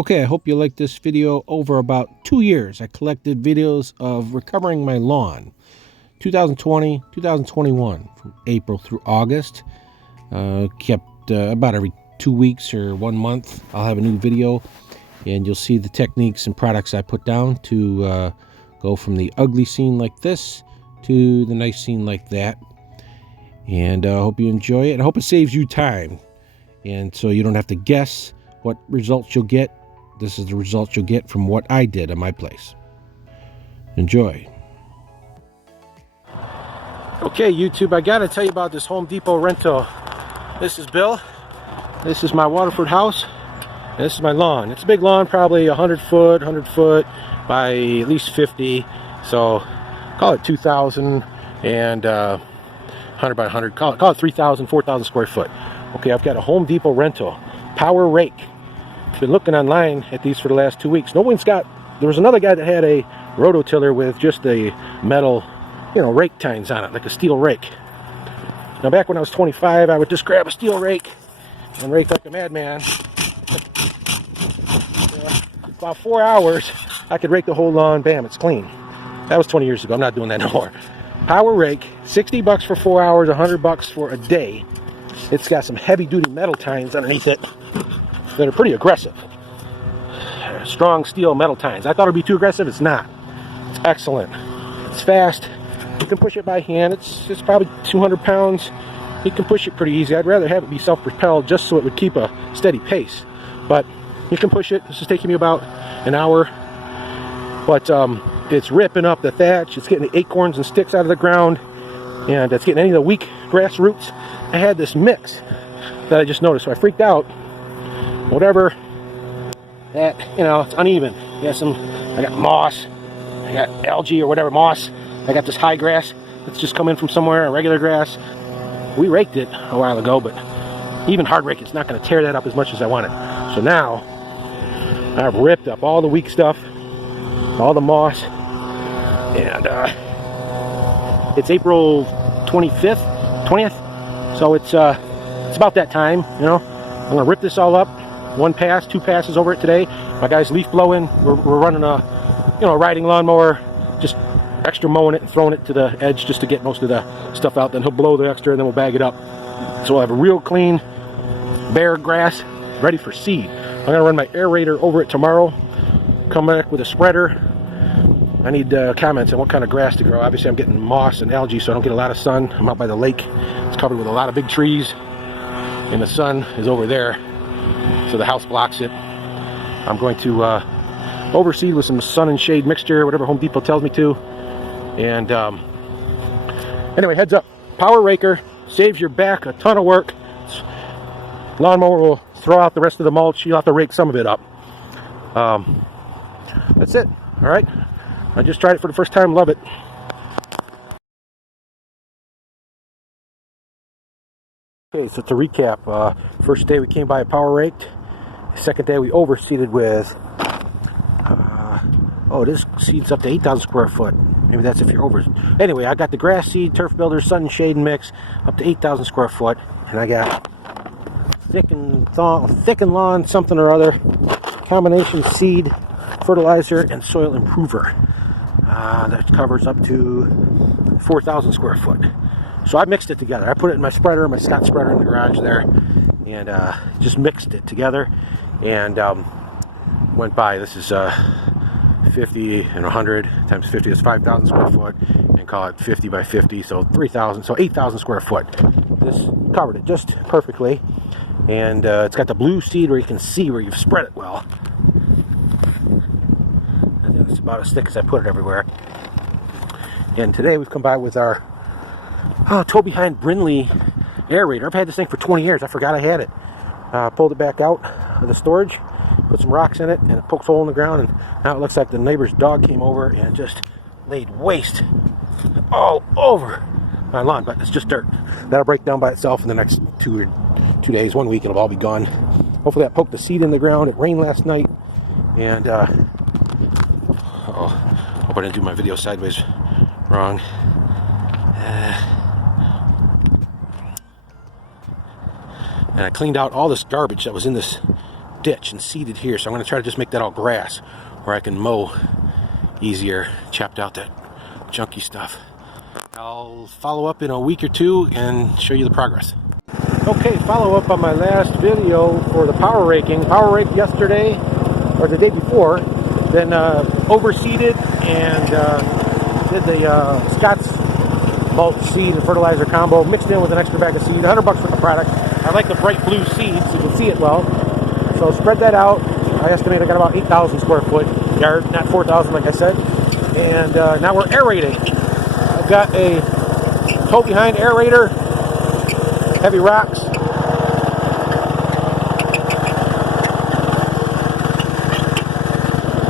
Okay, I hope you like this video. Over about 2 years, I collected videos of recovering my lawn. 2020, 2021, from April through August. Kept about every 2 weeks or 1 month, I'll have a new video, and you'll see the techniques and products I put down to go from the ugly scene like this to the nice scene like that. And I hope you enjoy it. I hope it saves you time, and so you don't have to guess what results you'll get. This is the results you'll get from what I did on my place. Enjoy. Okay, YouTube, I gotta tell you about this Home Depot rental. This is Bill. This is my Waterford house. And this is my lawn. It's a big lawn, probably 100 foot by at least 50. So call it 2,000 and 100 by 100. Call it 3,000, 4,000 square foot. Okay, I've got a Home Depot rental. Power rake. Been looking online at these for the last 2 weeks. There was another guy that had a rototiller with just a metal, rake tines on it, like a steel rake. Now back when I was 25, I would just grab a steel rake and rake like a madman. About 4 hours, I could rake the whole lawn, bam, it's clean. That was 20 years ago, I'm not doing that no more. Power rake, 60 bucks for 4 hours, 100 bucks for a day. It's got some heavy duty metal tines underneath it that are pretty aggressive. Strong steel metal tines. I thought it would be too aggressive. It's not. It's excellent. It's fast. You can push it by hand. It's probably 200 pounds. You can push it pretty easy. I'd rather have it be self-propelled just so it would keep a steady pace. But you can push it. This is taking me about an hour. But it's ripping up the thatch. It's getting the acorns and sticks out of the ground. And it's getting any of the weak grass roots. I had this mix that I just noticed. So I freaked out. Whatever that, it's uneven. I got moss, I got algae or whatever moss. I got this high grass that's just come in from somewhere, a regular grass. We raked it a while ago, but even hard rake, it's not going to tear that up as much as I wanted. So now I've ripped up all the weak stuff, all the moss, and it's April 25th, 20th. So it's about that time, I'm gonna rip this all up. 1 pass, 2 passes over it today. My guy's leaf blowing. We're running a riding lawnmower, just extra mowing it and throwing it to the edge just to get most of the stuff out. Then he'll blow the extra and then we'll bag it up. So we'll have a real clean, bare grass ready for seed. I'm gonna run my aerator over it tomorrow. Come back with a spreader. I need comments on what kind of grass to grow. Obviously I'm getting moss and algae, so I don't get a lot of sun. I'm out by the lake. It's covered with a lot of big trees, and the sun is over there, so the house blocks it. I'm going to overseed with some sun and shade mixture, whatever Home Depot tells me to. And anyway, heads up, power raker saves your back a ton of work. Lawnmower will throw out the rest of the mulch. You'll have to rake some of it up. That's it. All right, I just tried it for the first time. Love it. Okay, so to recap, first day we came by a power raked. Second day we overseeded with, this seeds up to 8,000 square foot. Maybe that's if you're over. Anyway, I got the grass seed, turf builder, sun and shade mix up to 8,000 square foot. And I got thicken lawn, something or other, combination seed, fertilizer, and soil improver. That covers up to 4,000 square foot. So I mixed it together. I put it in my spreader, my Scott spreader in the garage there, and just mixed it together and went by. This is 50 and 100 times 50 is 5,000 square foot, and call it 50 by 50, so 3,000, so 8,000 square foot. This covered it just perfectly, and it's got the blue seed where you can see where you've spread it well. And it's about as thick as I put it everywhere. And today we've come by with our tow behind Brindley aerator. I've had this thing for 20 years. I forgot I had it. Pulled it back out of the storage, put some rocks in it, and it poked a hole in the ground, and now it looks like the neighbor's dog came over and just laid waste all over my lawn, but it's just dirt. That'll break down by itself in the next 2 days, 1 week, it'll all be gone. Hopefully that poked the seed in the ground. It rained last night, and hope I didn't do my video sideways wrong. And I cleaned out all this garbage that was in this ditch and seeded here, so I'm going to try to just make that all grass where I can mow easier, chopped out that junky stuff. I'll follow up in a week or two and show you the progress. Okay, follow up on my last video for the power raking. Power raked yesterday, or the day before, then overseeded and did the Scott's mulch seed and fertilizer combo, mixed in with an extra bag of seed, $100 worth of product. I like the bright blue seeds, so you can see it well. So spread that out. I estimate I got about 8,000 square foot yard, not 4,000 like I said. And now we're aerating. I've got a tow behind aerator, heavy rocks.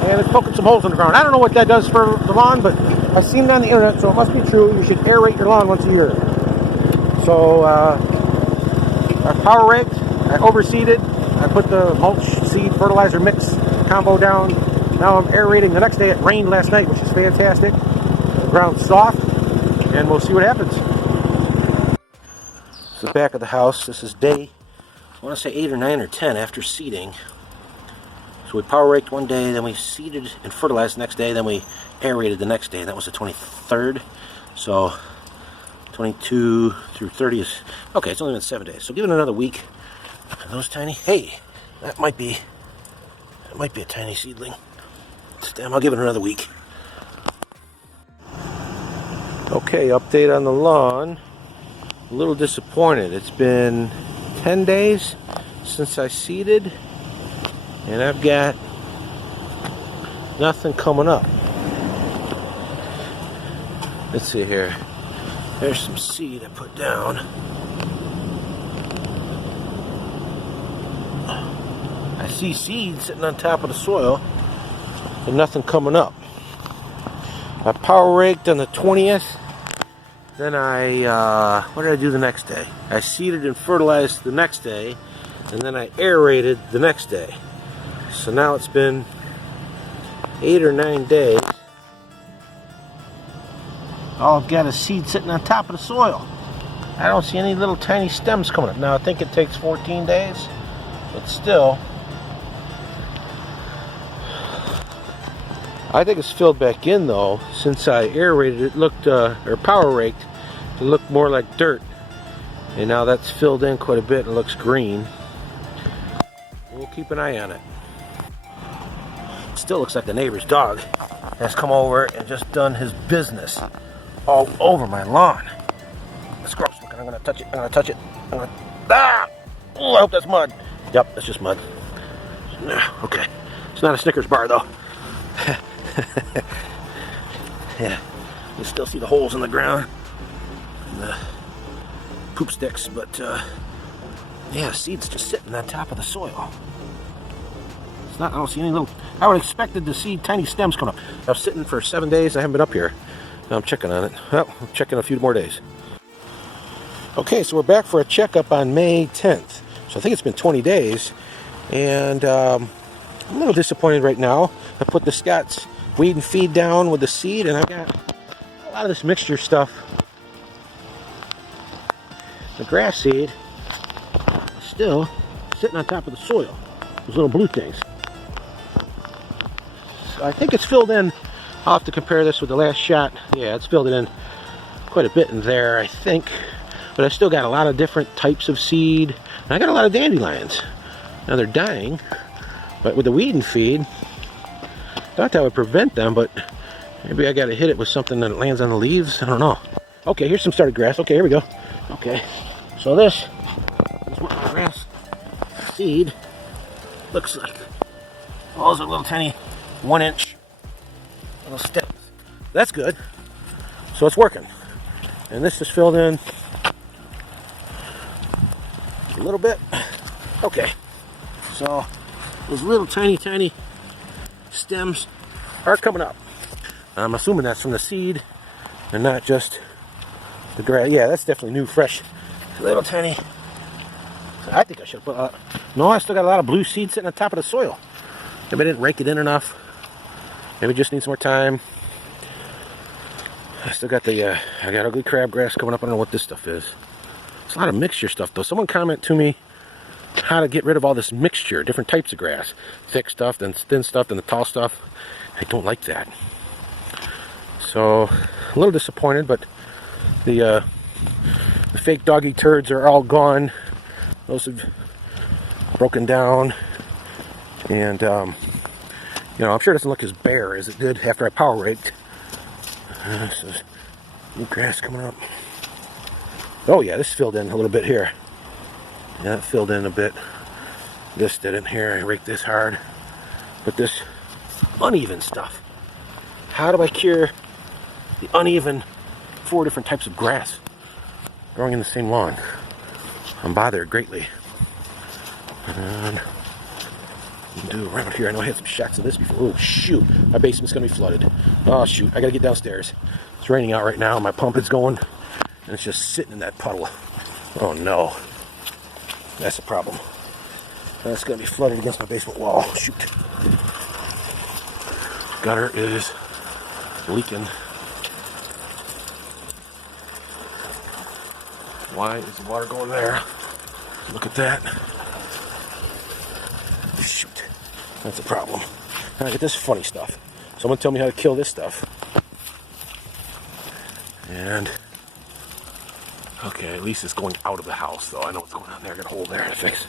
And it's poking some holes in the ground. I don't know what that does for the lawn, but I've seen it on the internet, so it must be true. You should aerate your lawn once a year. So I power raked, I overseeded, I put the mulch, seed, fertilizer mix combo down. Now I'm aerating. The next day it rained last night, which is fantastic. The ground's soft, and we'll see what happens. This is the back of the house. This is day, I want to say 8 or 9 or 10 after seeding. So we power raked one day, then we seeded and fertilized the next day, then we aerated the next day. That was the 23rd. So 22 through 30 is, okay, it's only been 7 days. So give it another week. Are those tiny? Hey, that might be a tiny seedling. Stem, I'll give it another week. Okay, update on the lawn. A little disappointed. It's been 10 days since I seeded, and I've got nothing coming up. Let's see here. There's some seed I put down. I see seeds sitting on top of the soil, and nothing coming up. I power raked on the 20th. Then what did I do the next day? I seeded and fertilized the next day, and then I aerated the next day. So now it's been 8 or 9 days. All I've got is seed sitting on top of the soil. I don't see any little tiny stems coming up. Now I think it takes 14 days, but still. I think it's filled back in though. Since I aerated it, looked or power raked, it looked more like dirt, and now that's filled in quite a bit and looks green. We'll keep an eye on it. Still looks like the neighbor's dog has come over and just done his business all over my lawn. It's gross looking. I'm gonna touch it. I'm gonna touch it. Oh, I hope that's mud. Yep, that's just mud. Okay, it's not a Snickers bar though. Yeah, you still see the holes in the ground and the poop sticks, but yeah, seeds just sitting on top of the soil. It's not, I don't see any little, I would have expected to see tiny stems come up. I was sitting for 7 days, I haven't been up here. Now I'm checking on it. Well, I'm checking a few more days. Okay, so we're back for a checkup on May 10th. So I think it's been 20 days, and I'm a little disappointed right now. I put the Scott's weed and feed down with the seed, and I've got a lot of this mixture stuff. The grass seed is still sitting on top of the soil. Those little blue things. So I think it's filled in. I'll have to compare this with the last shot. Yeah, it's filled it in quite a bit in there, I think. But I still got a lot of different types of seed. And I got a lot of dandelions. Now they're dying, but with the weed and feed, thought that would prevent them, but maybe I got to hit it with something that lands on the leaves. I don't know. Okay, here's some started grass. Okay, here we go. Okay, so this is what my grass seed looks like. All those are little tiny 1-inch little stems. That's good. So it's working. And this is filled in a little bit. Okay, so those little tiny stems are coming up. I'm assuming that's from the seed and not just the grass. Yeah, that's definitely new, fresh, little tiny. I think I should put no, I still got a lot of blue seed sitting on top of the soil. Maybe I didn't rake it in enough. Maybe just need some more time. I still got the I got ugly crabgrass coming up. I don't know what this stuff is. It's a lot of mixture stuff though. Someone comment to me how to get rid of all this mixture, different types of grass. Thick stuff, then thin stuff, then the tall stuff. I don't like that. So, a little disappointed, but the fake doggy turds are all gone. Those have broken down. And, you know, I'm sure it doesn't look as bare as it did after I power raked. This is new grass coming up. Oh yeah, this filled in a little bit here. Yeah, it filled in a bit. This didn't here. I raked this hard. But this uneven stuff. How do I cure the uneven 4 different types of grass growing in the same lawn? I'm bothered greatly. And do around here. I know I had some shots of this before. Oh shoot, my basement's gonna be flooded. Oh shoot, I gotta get downstairs. It's raining out right now. My pump is going, and it's just sitting in that puddle. Oh no, that's a problem. That's gonna be flooded against my basement wall. Shoot. Gutter is leaking. Why is the water going there? Look at that. Shoot. That's a problem. Now I get this funny stuff. Someone tell me how to kill this stuff. And okay, at least it's going out of the house, though. I know what's going on there. I got a hole there to fix.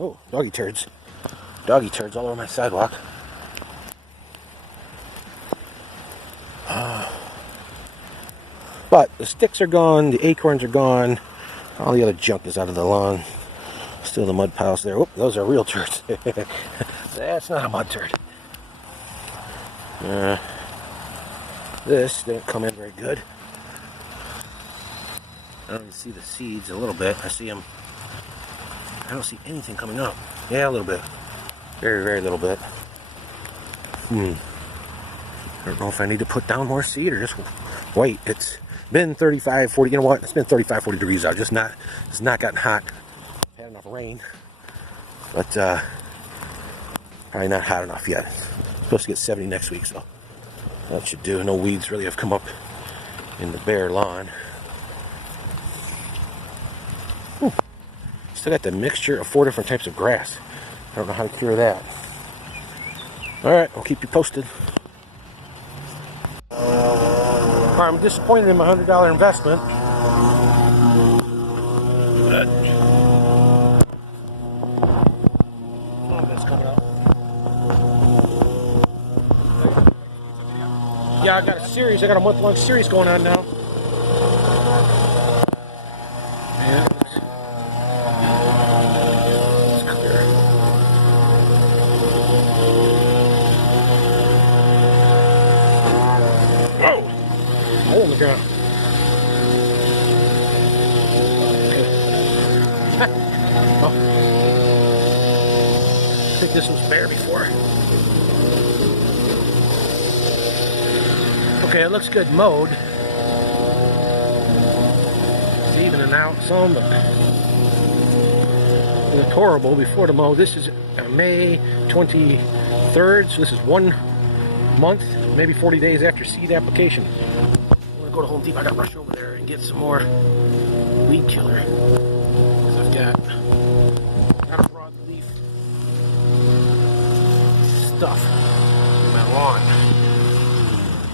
Oh, doggy turds. Doggy turds all over my sidewalk. But the sticks are gone, the acorns are gone, all the other junk is out of the lawn. Still the mud piles there. Oh, those are real turds. That's not a mud turd. This didn't come in very good. I don't even see the seeds a little bit. I see them. I don't see anything coming up. Yeah, a little bit. Very, very little bit. I don't know if I need to put down more seed or just wait. It's been 35, 40, you know what? It's been 35, 40 degrees out. It's not gotten hot. Had enough rain. But probably not hot enough yet. It's supposed to get 70 next week, so that should do. No weeds really have come up in the bare lawn. Still got the mixture of 4 different types of grass. I don't know how to cure that. Alright, I'll keep you posted. I'm disappointed in my $100 investment. But that's coming up. Yeah, I got a series. I got a month-long series going on now. Yeah. It's clear. Whoa! Hole in the ground. Oh. I think this was bare before. Okay, it looks good mowed. It's evening out some, but it looked horrible before the mow. This is May 23rd, so this is 1 month, maybe 40 days after seed application. I'm gonna go to Home Depot. I gotta rush over there and get some more weed killer. Because I've got a broadleaf stuff in my lawn.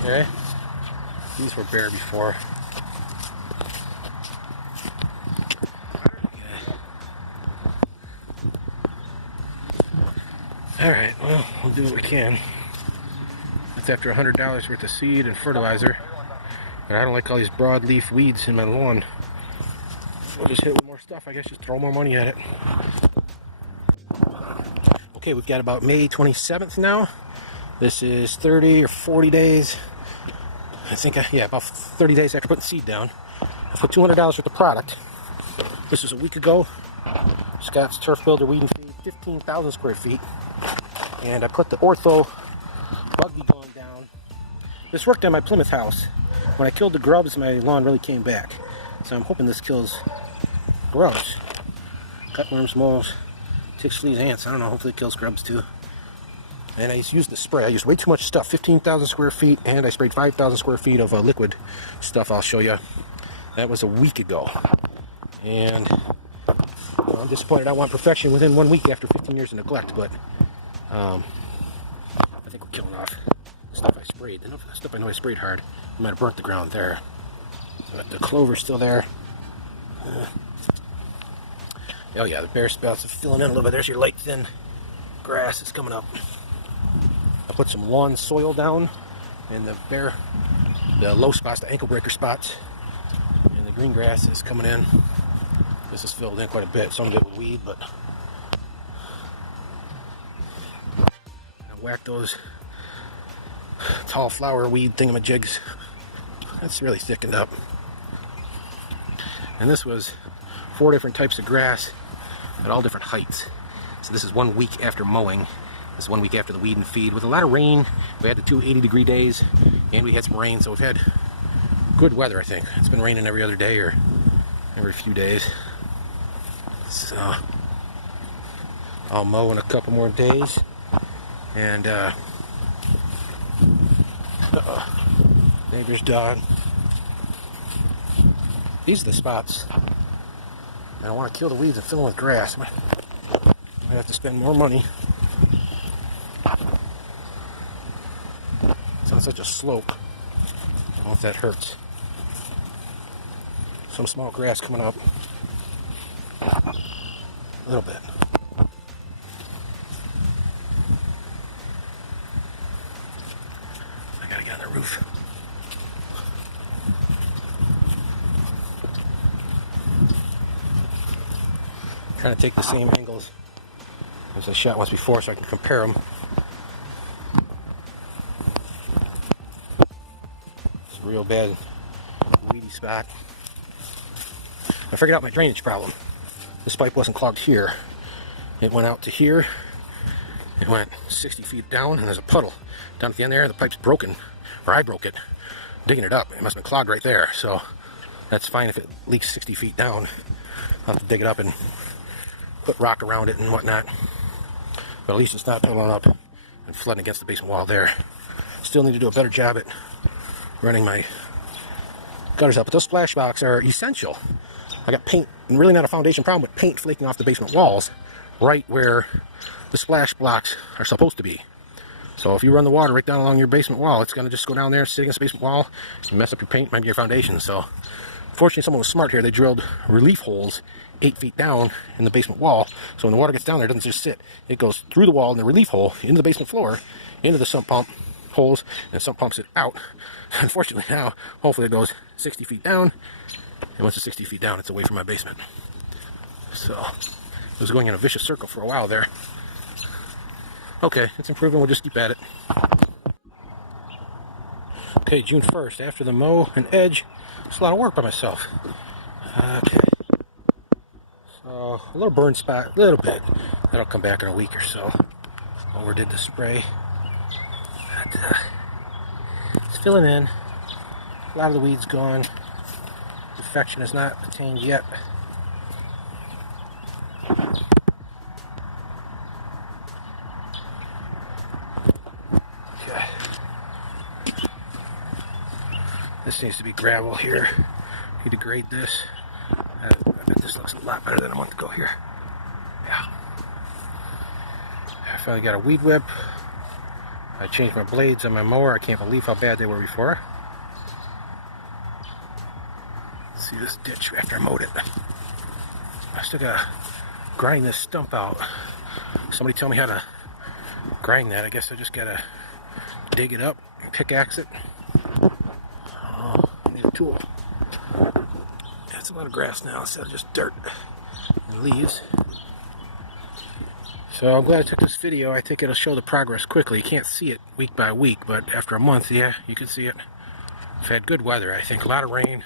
Okay? These were bare before. Alright, well, we'll do what we can. That's after $100 worth of seed and fertilizer. And I don't like all these broadleaf weeds in my lawn. We'll just hit it with more stuff, I guess, just throw more money at it. Okay, we've got about May 27th now. This is 30 or 40 days. I think, yeah, about 30 days after putting seed down. I put $200 worth of product. This was a week ago. Scott's Turf Builder Weed and Feed, 15,000 square feet. And I put the Ortho Buggy Gun down. This worked on my Plymouth house. When I killed the grubs, my lawn really came back. So I'm hoping this kills grubs. Cutworms, moles, ticks, fleas, ants. I don't know, hopefully it kills grubs too. And I used the spray. I used way too much stuff, 15,000 square feet, and I sprayed 5,000 square feet of liquid stuff. I'll show you. That was a week ago. And I'm disappointed. I want perfection within 1 week after 15 years of neglect, but I think we're killing off the stuff I sprayed. Enough of the stuff I know I sprayed hard. I might have burnt the ground there. But the clover's still there. Oh yeah, the bare sprouts are filling in a little bit. There's your light thin grass is coming up. I put some lawn soil down in the low spots, the ankle breaker spots, and the green grass is coming in. This is filled in quite a bit, some of it with weed, but I whacked those tall flower weed thingamajigs. That's really thickened up. And this was 4 different types of grass at all different heights. So this is 1 week after mowing. This is 1 week after the weed and feed. With a lot of rain, we had the 2 80-degree days, and we had some rain, so we've had good weather, I think. It's been raining every other day or every few days. So I'll mow in a couple more days. And neighbor's dog. These are the spots. I don't want to kill the weeds and fill them with grass. I might have to spend more money. It's on such a slope. I don't know if that hurts. Some small grass coming up. A little bit. I gotta get on the roof. Trying to take the same angles as I shot once before so I can compare them. It's a real bad weedy spot. I figured out my drainage problem. This pipe wasn't clogged here. It went out to here. It went 60 feet down, and there's a puddle down at the end there. The pipe's broken, or I broke it, digging it up. It must have been clogged right there, so that's fine if it leaks 60 feet down. I'll have to dig it up and put rock around it and whatnot. But at least it's not pulling up and flooding against the basement wall there. Still need to do a better job at running my gutters up. But those splash box are essential. I got paint, and really not a foundation problem, but paint flaking off the basement walls right where the splash blocks are supposed to be. So if you run the water right down along your basement wall, it's going to just go down there, sit against the basement wall, and mess up your paint, maybe your foundation. So fortunately, someone was smart here. They drilled relief holes 8 feet down in the basement wall. So when the water gets down there, it doesn't just sit. It goes through the wall in the relief hole, into the basement floor, into the sump pump holes, and sump pumps it out. Unfortunately now, hopefully it goes 60 feet down. And once it's 60 feet down, it's away from my basement. So it was going in a vicious circle for a while there. Okay, it's improving. We'll just keep at it. Okay, June 1st, after the mow and edge. It's a lot of work by myself. Okay. So, a little burn spot, a little bit. That'll come back in a week or so. Overdid the spray. But, it's filling in. A lot of the weeds gone. Perfection is not attained yet. Okay. This needs to be gravel here. Need to grade this. I bet this looks a lot better than a month ago here. Yeah. I finally got a weed whip. I changed my blades on my mower. I can't believe how bad they were before. See this ditch after I mowed it. I still gotta grind this stump out. Somebody tell me how to grind that. I guess I just gotta dig it up, pickaxe it. Oh, I need a tool. That's a lot of grass now instead of just dirt and leaves. So I'm glad I took this video. I think it'll show the progress quickly. You can't see it week by week, but after a month, yeah, you can see it. I've had good weather, I think. A lot of rain.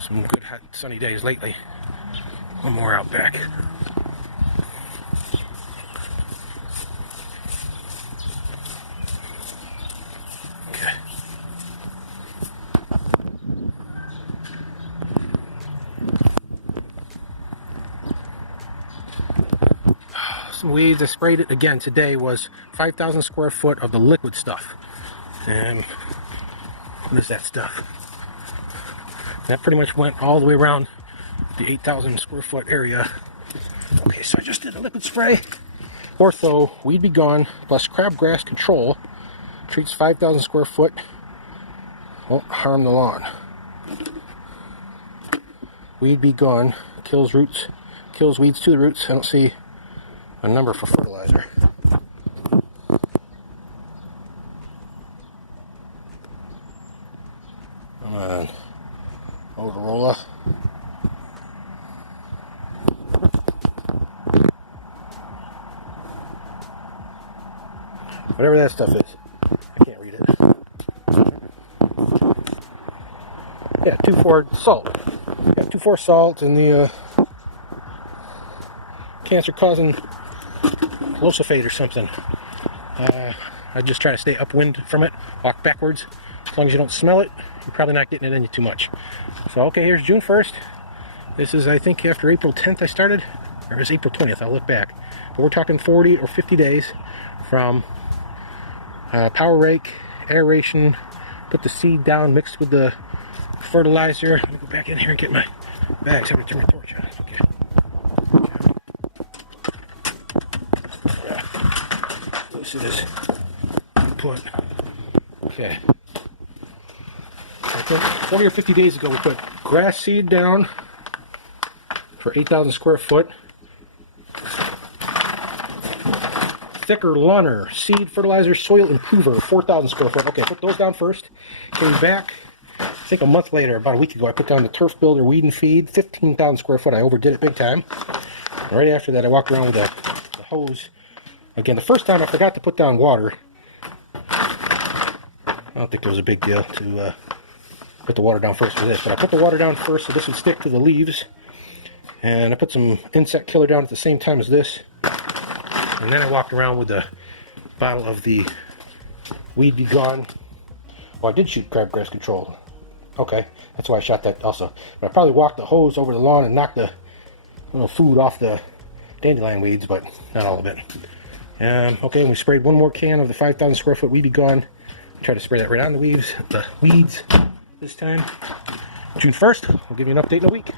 Some good hot sunny days lately. One more out back. Okay. some weeds. I sprayed it again today. Was 5,000 square foot of the liquid stuff. And what is that stuff? That pretty much went all the way around the 8,000 square foot area. Okay, so I just did a liquid spray. Ortho, Weed Be Gone, plus crabgrass control. Treats 5,000 square foot. Won't harm the lawn. Weed Be Gone, kills roots, kills weeds to the roots. I don't see a number for fertilizer. Come on, Motorola. Whatever that stuff is, I can't read it. Yeah, 2,4 salt. Yeah, 2,4 salt and the cancer-causing glyphosate or something. I just try to stay upwind from it, walk backwards. As long as you don't smell it, you're probably not getting it in you too much. So, okay, here's June 1st. This is, I think, after April 10th I started, or it was April 20th, I'll look back. But we're talking 40 or 50 days from power rake, aeration, put the seed down mixed with the fertilizer. Let me go back in here and get my bags. I'm going to turn my torch on. Okay. Yeah. This is put. Okay. I think 40 or 50 days ago we put grass seed down for 8,000 square foot. Thicker Lunner seed fertilizer soil improver 4,000 square foot. Okay, I put those down first. Came back, I think a month later, about a week ago, I put down the turf builder weed and feed 15,000 square foot. I overdid it big time. Right after that I walked around with the hose. Again, the first time I forgot to put down water. I don't think it was a big deal to put the water down first for this, but I put the water down first so this would stick to the leaves. And I put some insect killer down at the same time as this. And then I walked around with a bottle of the Weed Be Gone. Well, I did shoot crabgrass control. Okay, that's why I shot that also. But I probably walked the hose over the lawn and knocked the little food off the dandelion weeds, but not all of it. Okay, and we sprayed one more can of the 5,000 square foot Weed Be Gone. Try to spray that right on the weeds this time. June 1st, we'll give you an update in a week.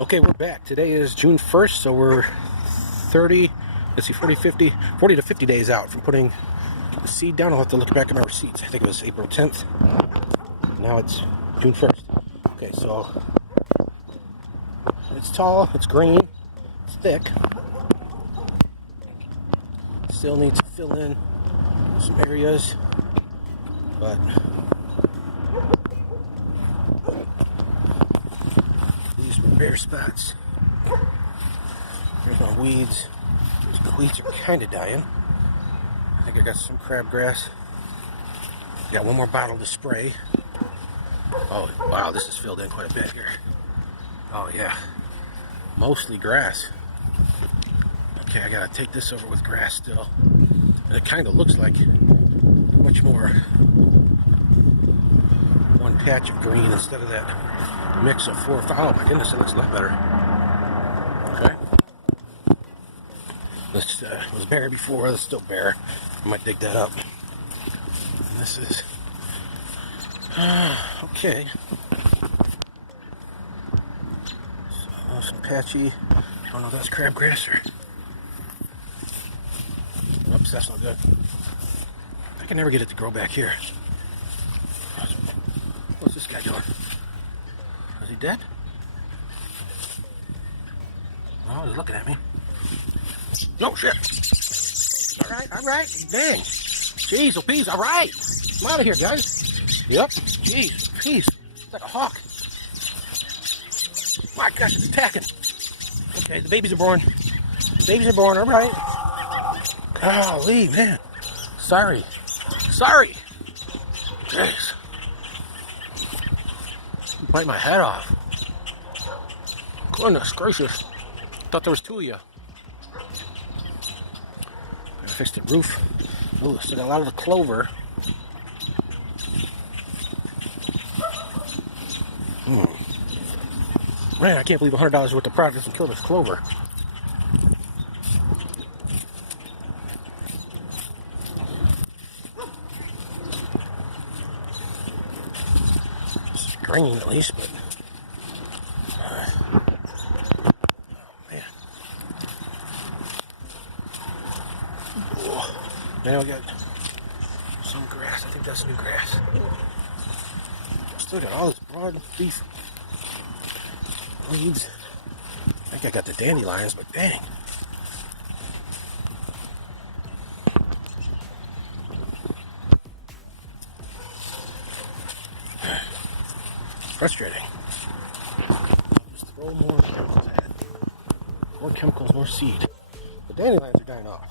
Okay, we're back. Today is June 1st, so we're 40 to 50 days out from putting the seed down. I'll have to look back at my receipts. I think it was April 10th. Now it's June 1st. Okay, so it's tall, it's green, it's thick. Still needs to fill in some areas, but these were bare spots. There's no weeds. The weeds are kind of dying. I think I got some crabgrass. Got one more bottle to spray. Oh, wow, this is filled in quite a bit here. Oh, yeah. Mostly grass. Okay, I gotta take this over with grass still. And it kind of looks like much more one patch of green instead of that mix of 4 or 5. Oh my goodness, it looks a lot better. Okay. This was bare before, it's still bare. I might dig that up. And this is okay. So, some patchy. I don't know if that's crabgrass or. Oops, that's not good. I can never get it to grow back here. What's this guy doing? Is he dead? Oh, he's looking at me. No shit. Alright. Dang. Jeez, oh peas, alright. I'm out of here, guys. Yep. Jeez, peas. It's like a hawk. My gosh, it's attacking. Okay, the babies are born. Alright. Golly, man. Sorry. Jeez. Bite my head off. Goodness gracious. Thought there was 2 of you. I fixed the roof. Oh, still got a lot of the clover. Man, I can't believe $100 worth of product doesn't kill this clover. It's green at least, but oh man. Oh, now we got some grass. I think that's new grass. Still got all this broad leaf weeds. I think I got the dandelions, but dang. Frustrating. Just throw more chemicals at it. More chemicals, more seed. The dandelions are dying off.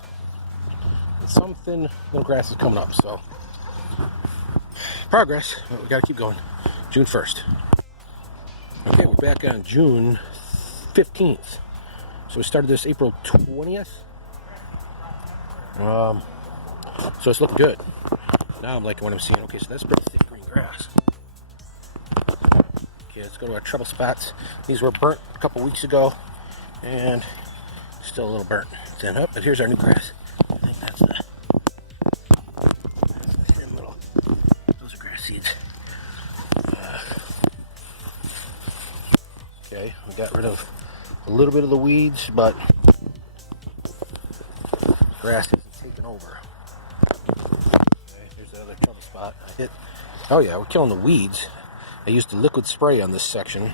And some thin little grass is coming up, so progress, but we gotta keep going. June 1st. Okay, we're back on June 15th. So we started this April 20th. So it's looking good. Now I'm liking what I'm seeing. Okay, so that's pretty thick green grass. Okay, let's go to our trouble spots. These were burnt a couple weeks ago, and still a little burnt. Then up, but here's our new grass. I think that's the thin little. Those are grass seeds. Okay, we got rid of a little bit of the weeds, but grass isn't taking over. Okay, here's the other trouble spot. Oh yeah, we're killing the weeds. I used the liquid spray on this section.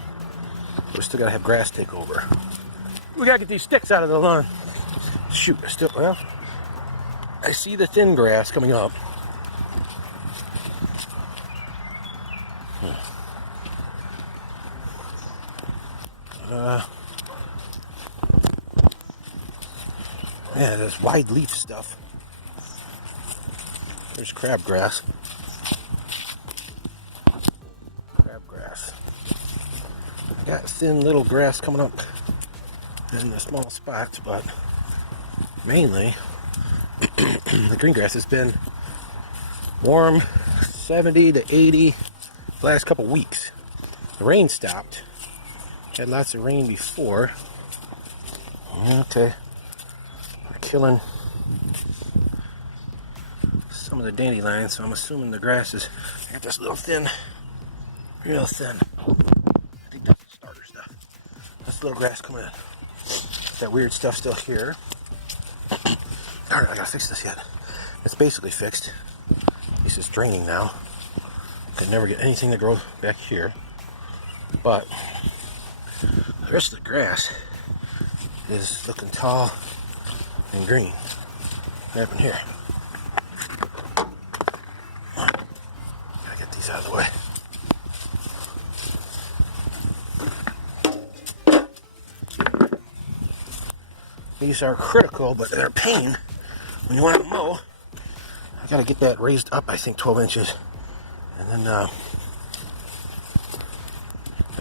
We're still gotta have grass take over. We gotta get these sticks out of the lawn. Shoot, I see the thin grass coming up. Yeah, this wide leaf stuff. There's crabgrass. Crabgrass. I got thin little grass coming up in the small spots, but mainly the green grass has been warm, 70 to 80 the last couple weeks. The rain stopped. Had lots of rain before. Okay. We're killing some of the dandelions, so I'm assuming the grass is, I got this little thin, real thin. I think that's the starter stuff. That's little grass coming in. That weird stuff still here. Alright, I gotta fix this yet. It's basically fixed. At least it's draining now. Could never get anything to grow back here. But the rest of the grass is looking tall and green. What happened here? Gotta get these out of the way. These are critical, but they're a pain when you want to mow. I gotta get that raised up, I think 12 inches. And then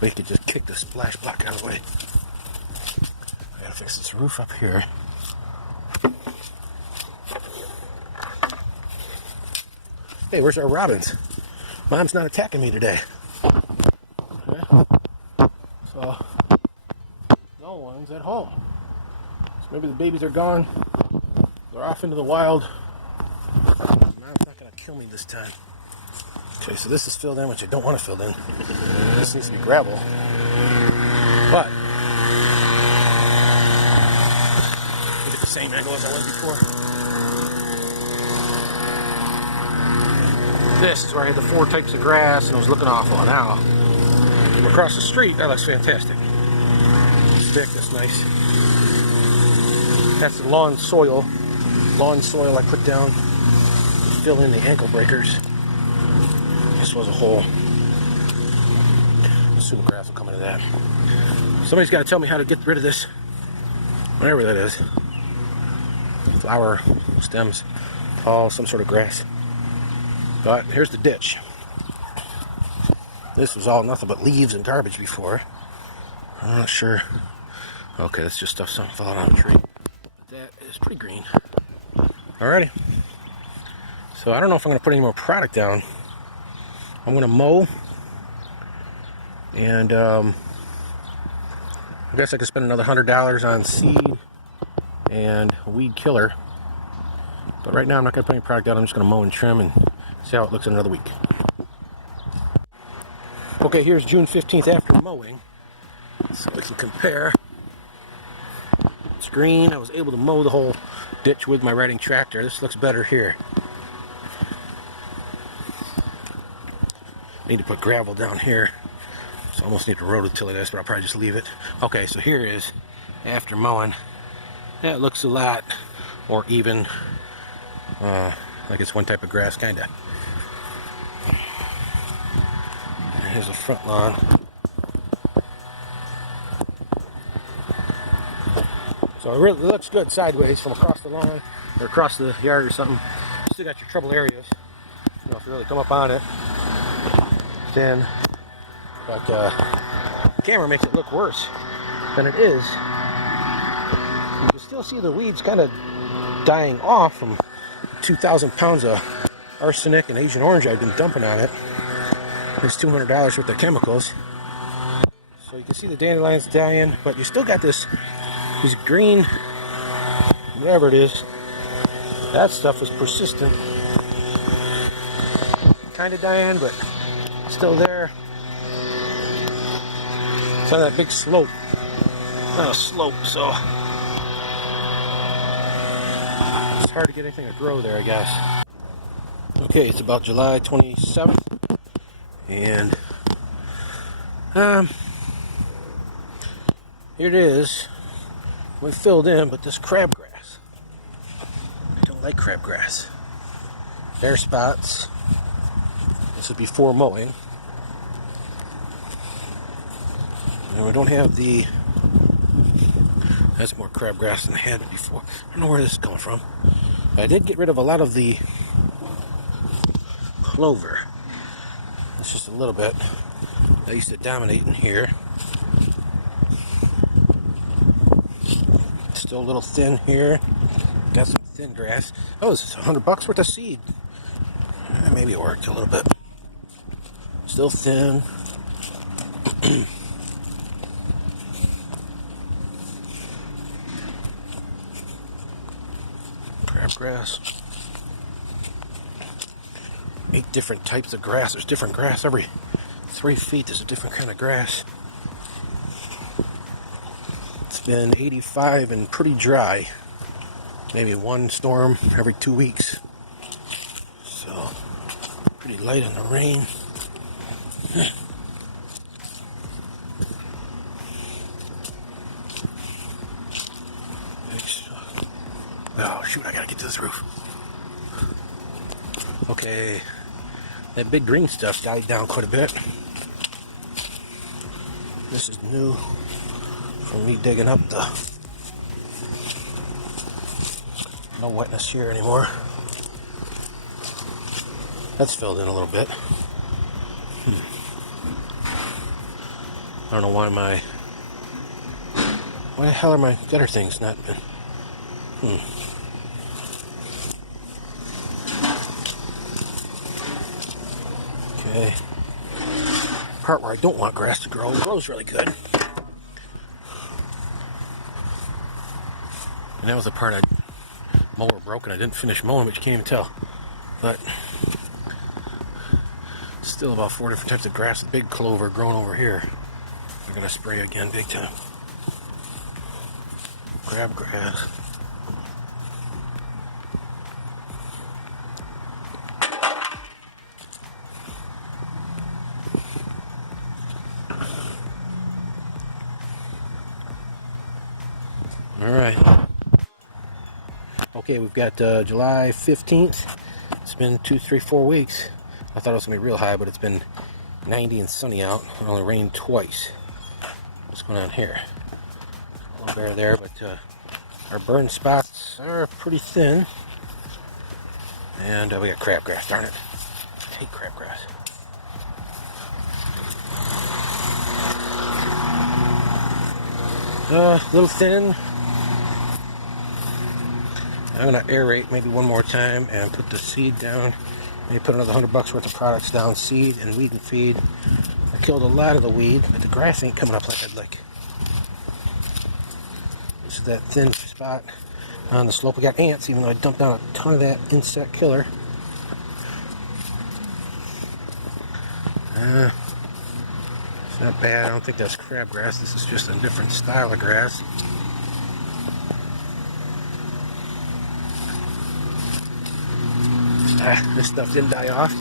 we could just kick the splash block out of the way. I gotta fix this roof up here. Hey, where's our robins? Mom's not attacking me today. Okay. So, no one's at home. So maybe the babies are gone. They're off into the wild. Mom's not gonna kill me this time. Okay, so this is filled in, which I don't want to fill in. This needs to be gravel. But look at the same angle as I was before. This is where I had the 4 types of grass and it was looking awful. Now, from across the street, that looks fantastic. Stick, that's nice. That's the lawn soil. Lawn soil I put down to fill in the ankle breakers. This was a hole. I assume grass will come into that. Somebody's got to tell me how to get rid of this. Whatever that is. Flower, stems, tall, some sort of grass. But here's the ditch. This was all nothing but leaves and garbage before. I'm not sure. Okay, that's just stuff something falling on a tree. But that is pretty green. Alrighty. So I don't know if I'm going to put any more product down. I'm going to mow and I guess I could spend another $100 on seed and weed killer. But right now I'm not going to put any product out. I'm just going to mow and trim and see how it looks in another week. Okay, here's June 15th after mowing. So we can compare. It's green. I was able to mow the whole ditch with my riding tractor. This looks better here. I need to put gravel down here. So I almost need to rototiller this, but I'll probably just leave it. Okay, so here is after mowing. That looks a lot more even. Like it's one type of grass, kind of. Here's the front lawn. So it really looks good sideways from across the lawn or across the yard or something. Still got your trouble areas. You know, if you really come up on it, then but the camera makes it look worse than it is. You can still see the weeds kind of dying off from 2,000 pounds of arsenic and Asian orange I've been dumping on it. There's $200 worth of chemicals. So you can see the dandelions dying, but you still got this green, whatever it is. That stuff is persistent. Kind of dying, but still there. It's on that big slope. Not a slope, so it's hard to get anything to grow there, I guess. Okay, it's about July 27th. And here it is. We filled in, but this crabgrass. I don't like crabgrass. Bare spots. This is before mowing. And we don't have the. That's more crabgrass than I had before. I don't know where this is coming from. But I did get rid of a lot of the clover. It's just a little bit. That used to dominate in here. Still a little thin here. Got some thin grass. Oh, this is $100 worth of seed. Maybe it worked a little bit. Still thin. Crabgrass. 8 different types of grass. There's different grass every 3 feet. There's a different kind of grass. It's been 85 and pretty dry. Maybe one storm every 2 weeks. So, pretty light on the rain. Oh shoot, I gotta get to this roof. Okay, that big green stuff died down quite a bit. This is new from me digging up the. No wetness here anymore. That's filled in a little bit. I don't know why the hell are my gutter things not been? Okay. Part where I don't want grass to grow. It grows really good. And that was the part mower broke and I didn't finish mowing, but you can't even tell. But still about 4 different types of grass. The big clover growing over here. I'm gonna spray again big time. Crabgrass. All right. Okay, we've got July 15th. It's been 2, 3, 4 weeks. I thought it was going to be real high, but it's been 90 and sunny out. It only rained twice. What's going on here? A little bare there, but our burn spots are pretty thin. And we got crabgrass, darn it. I hate crabgrass. A little thin. I'm going to aerate maybe one more time and put the seed down. Maybe put another $100 worth of products down, seed and weed and feed. I killed a lot of the weed, but the grass ain't coming up like I'd like. that thin spot on the slope. We got ants, even though I dumped down a ton of that insect killer. It's not bad. I don't think that's crabgrass. This is just a different style of grass. This stuff didn't die off.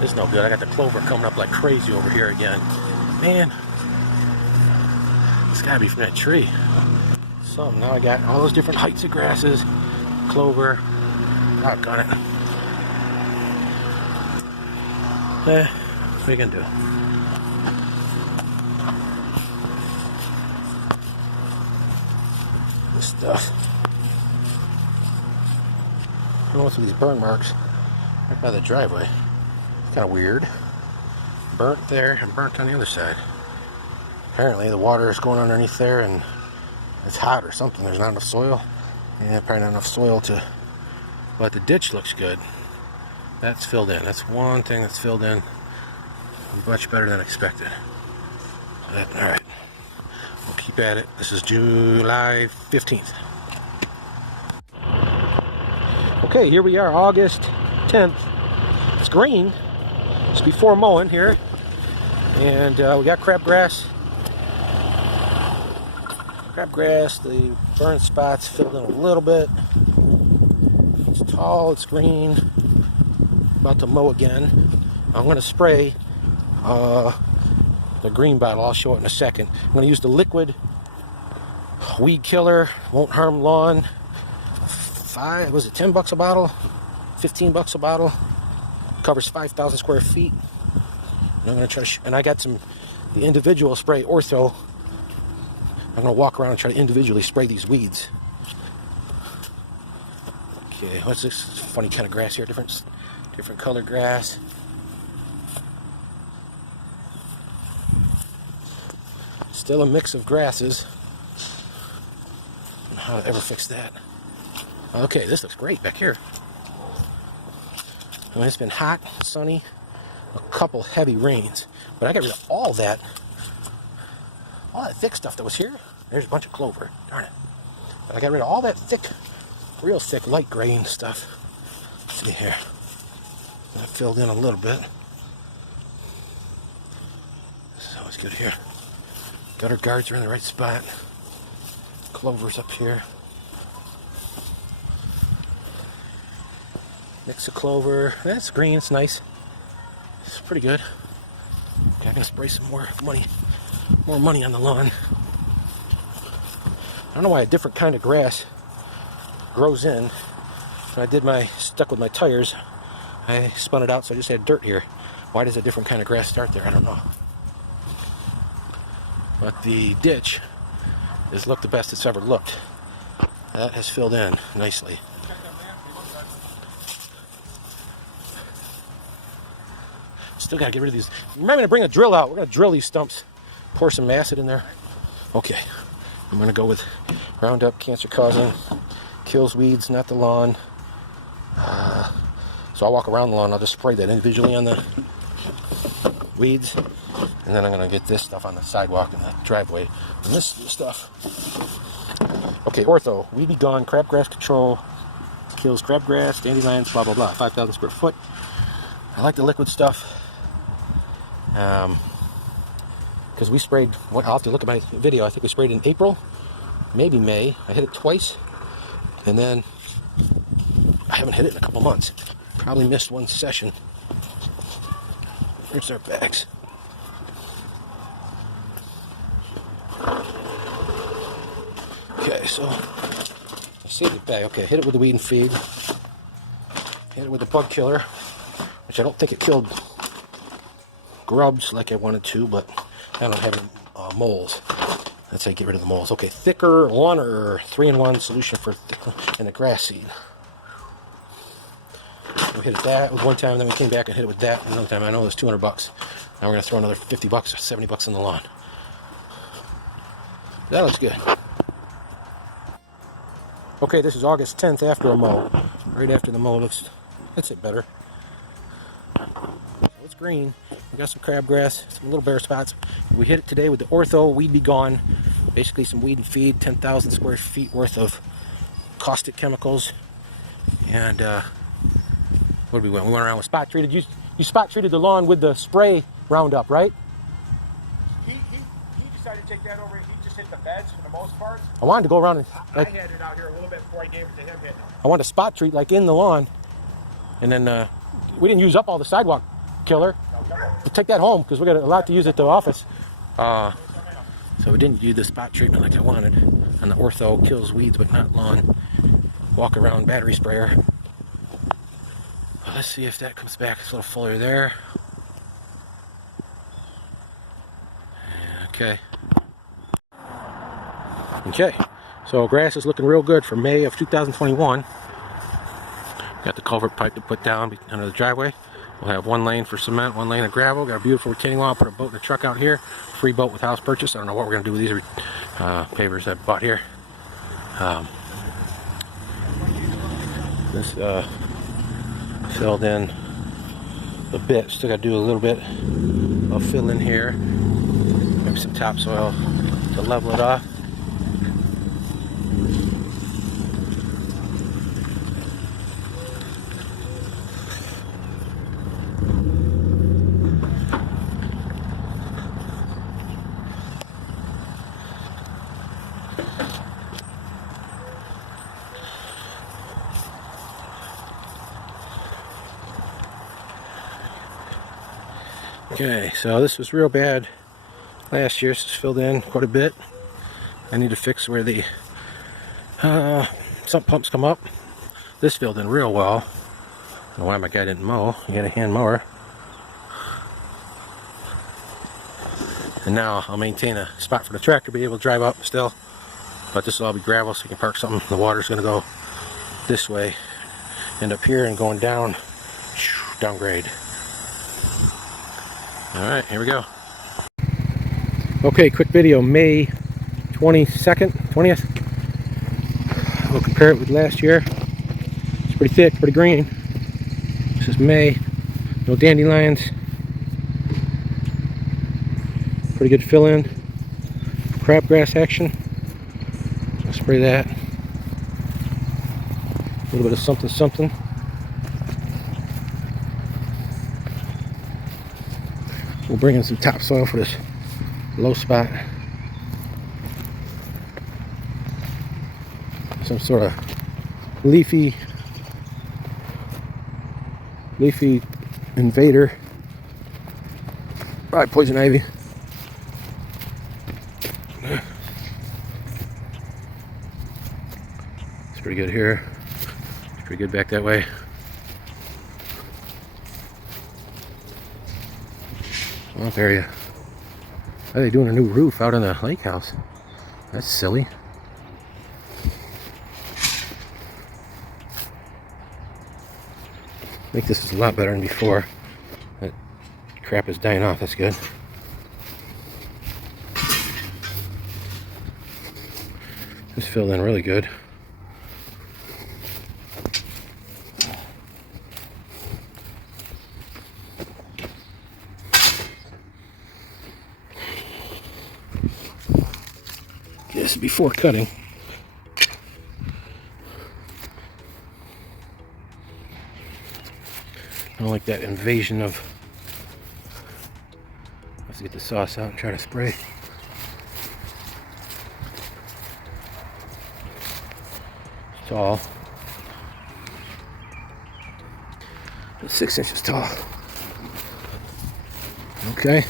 This is no good. I got the clover coming up like crazy over here again. Man, it's gotta be from that tree. So now I got all those different heights of grasses, clover. Doggone it. What are you gonna do? This stuff. Most of these burn marks right by the driveway. Kind of weird. Burnt there and burnt on the other side. Apparently the water is going underneath there and it's hot or something. There's not enough soil. Yeah, probably not enough soil to... But the ditch looks good. That's filled in. That's one thing that's filled in much better than expected. Alright. We'll keep at it. This is July 15th. Okay, here we are, August 10th. It's green. It's before mowing here, and we got crabgrass. The burn spots filled in a little bit. It's tall, it's green. About to mow again. I'm going to spray the green bottle. I'll show it in a second. I'm going to use the liquid weed killer. Won't harm lawn. Was it $10 a bottle? $15 a bottle. Covers 5,000 square feet. And I'm going to try and I got the individual spray ortho. I'm going to walk around and try to individually spray these weeds. Okay, what's this funny kind of grass here? Different colored grass. Still a mix of grasses. I don't know how to ever fix that. Okay, this looks great back here. I mean, it's been hot, sunny, a couple heavy rains, but I got rid of all that thick stuff that was here. There's a bunch of clover, darn it. But I got rid of all that thick, real thick, light green stuff. Let's see here. I filled in a little bit. This is always good here. Gutter guards are in the right spot. Clover's up here. Mix of clover. That's green. It's nice. It's pretty good. Okay, I'm gonna spray some more money on the lawn. I don't know why a different kind of grass grows in. When I stuck with my tires, I spun it out, so I just had dirt here. Why does a different kind of grass start there? I don't know. But the ditch has looked the best it's ever looked. That has filled in nicely. Still gotta get rid of these. Remember to bring a drill out. We're gonna drill these stumps. Pour some acid in there. Okay. I'm gonna go with Roundup, cancer causing, kills weeds, not the lawn. So I'll walk around the lawn. I'll just spray that individually on the weeds, and then I'm gonna get this stuff on the sidewalk and the driveway. And this stuff. Okay, ortho. Weed be gone. Crabgrass control. Kills crabgrass, dandelions, blah blah blah. 5,000 square foot. I like the liquid stuff. Because we sprayed, I'll have to look at my video, I think we sprayed in April, maybe May. I hit it twice, and then I haven't hit it in a couple months. Probably missed one session. Here's our bags. Okay, so I saved the bag. Okay, hit it with the weed and feed. Hit it with the bug killer, which I don't think it killed grubs like I wanted to, but I don't have any moles. That's how you get rid of the moles. Okay, thicker, 1 or 3-in-1 solution for thicker and the grass seed. We hit it that with one time, then we came back and hit it with that another time. I know it was 200 bucks. Now we're gonna throw another 50 bucks or 70 bucks in the lawn. That looks good. Okay, this is August 10th after a mow. Right after the mow, that's it better. So it's green. We got some crabgrass, some little bare spots. We hit it today with the Ortho Weed Be Gone. Basically some weed and feed, 10,000 square feet worth of caustic chemicals. And what did we went? We went around with spot treated. You spot treated the lawn with the spray Roundup, right? He decided to take that over. He just hit the beds for the most part. I wanted to go around and I had it out here a little bit before I gave it to him hitting them. I wanted to spot treat like in the lawn, and then we didn't use up all the sidewalk killer. We'll take that home because we got a lot to use at the office. So we didn't do the spot treatment like I wanted. And the Ortho kills weeds but not lawn. Walk around battery sprayer. Well, let's see if that comes back. It's a little fuller there. Okay. Okay. So grass is looking real good for May of 2021. Got the culvert pipe to put down under the driveway. We'll have one lane for cement, one lane of gravel. Got a beautiful retaining wall. Put a boat and a truck out here. Free boat with house purchase. I don't know what we're going to do with these pavers I bought here. This filled in a bit. Still got to do a little bit of fill in here. Maybe some topsoil to level it off. Okay, so this was real bad last year. This is filled in quite a bit. I need to fix where the sump pumps come up. This filled in real well. I don't know why my guy didn't mow. He got a hand mower. And now I'll maintain a spot for the tractor, be able to drive up still. But this will all be gravel, so you can park something. The water's going to go this way, end up here and going down, downgrade. Alright, here we go. Okay, quick video, May 22nd, 20th. We'll compare it with last year. It's pretty thick, pretty green. This is May, no dandelions. Pretty good fill in. Crabgrass action. I'll spray that. A little bit of something something. We'll bring in some topsoil for this low spot. Some sort of leafy invader. Probably poison ivy. It's pretty good here. It's pretty good back that way. Swamp area. Why are they doing a new roof out on the lake house? That's silly. I think this is a lot better than before. That crap is dying off, that's good. This filled in really good. This is before cutting. I don't like that invasion of. Let's get the sauce out and try to spray. It's tall. It's 6 inches tall. Okay.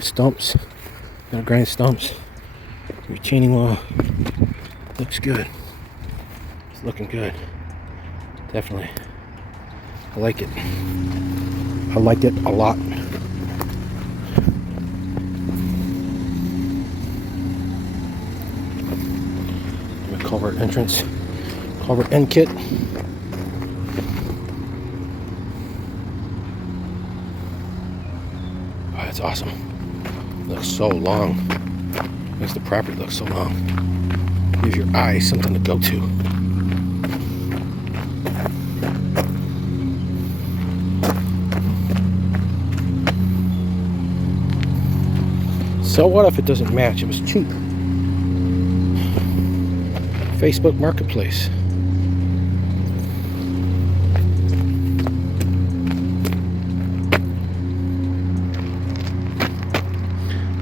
Stumps. Gotta grind stumps. Retaining wall. Looks good. It's looking good. Definitely. I like it. I like it a lot. The culvert entrance. Culvert end kit. Oh, that's awesome. Looks so long. Makes the property look so long. Gives your eyes something to go to. So what if it doesn't match? It was cheap. Facebook Marketplace.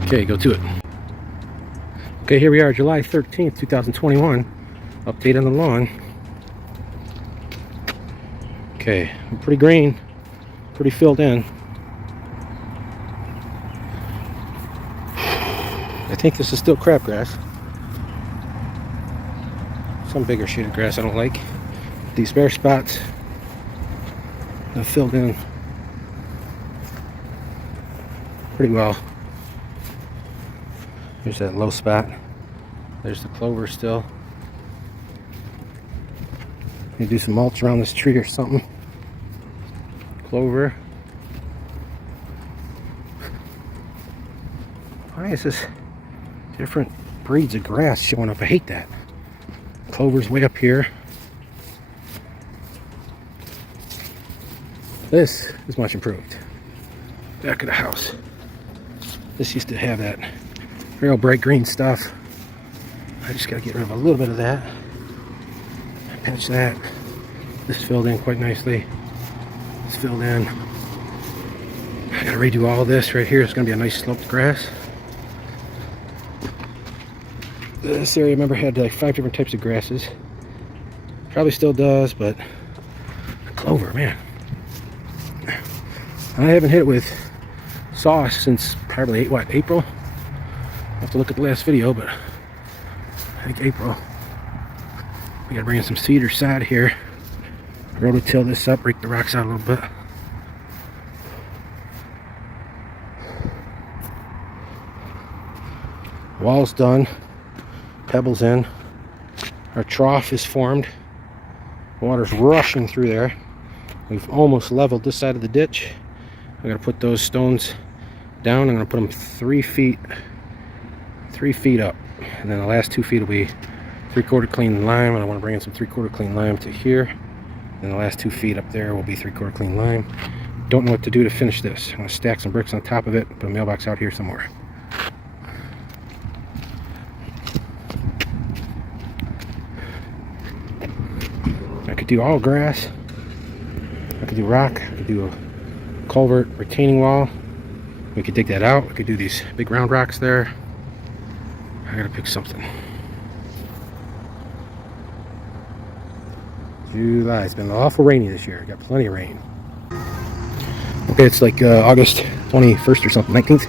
Okay, go to it. Okay, here we are, July 13th, 2021. Update on the lawn. Okay, pretty green, pretty filled in. I think this is still crabgrass. Some bigger shaded grass I don't like. These bare spots have filled in pretty well. Here's that low spot. There's the clover still. Maybe do some mulch around this tree or something. Clover. Why is this different breeds of grass showing up? I hate that. Clover's way up here. This is much improved. Back of the house. This used to have that real bright green stuff. I just gotta get rid of a little bit of that. Pinch that. This filled in quite nicely. This filled in. I gotta redo all this right here. It's gonna be a nice sloped grass. This area, I remember, had like 5 different types of grasses. Probably still does, but clover, man. I haven't hit it with sauce since probably April. I'll have to look at the last video, but I think April. We gotta bring in some cedar sod here. Rototill this up, rake the rocks out a little bit. Wall's done. Pebbles in. Our trough is formed. Water's rushing through there. We've almost leveled this side of the ditch. I'm gonna put those stones down. I'm gonna put them 3 feet up, and then the last 2 feet will be 3/4 clean lime, and I want to bring in some 3/4 clean lime to here, and the last 2 feet up there will be 3/4 clean lime. Don't know what to do to finish this. I'm going to stack some bricks on top of it, put a mailbox out here somewhere. I could do all grass, I could do rock, I could do a culvert retaining wall. We could dig that out. We could do these big round rocks there. I gotta pick something. July. It's been awful rainy this year. Got plenty of rain. Okay, it's like August 21st or something, 19th.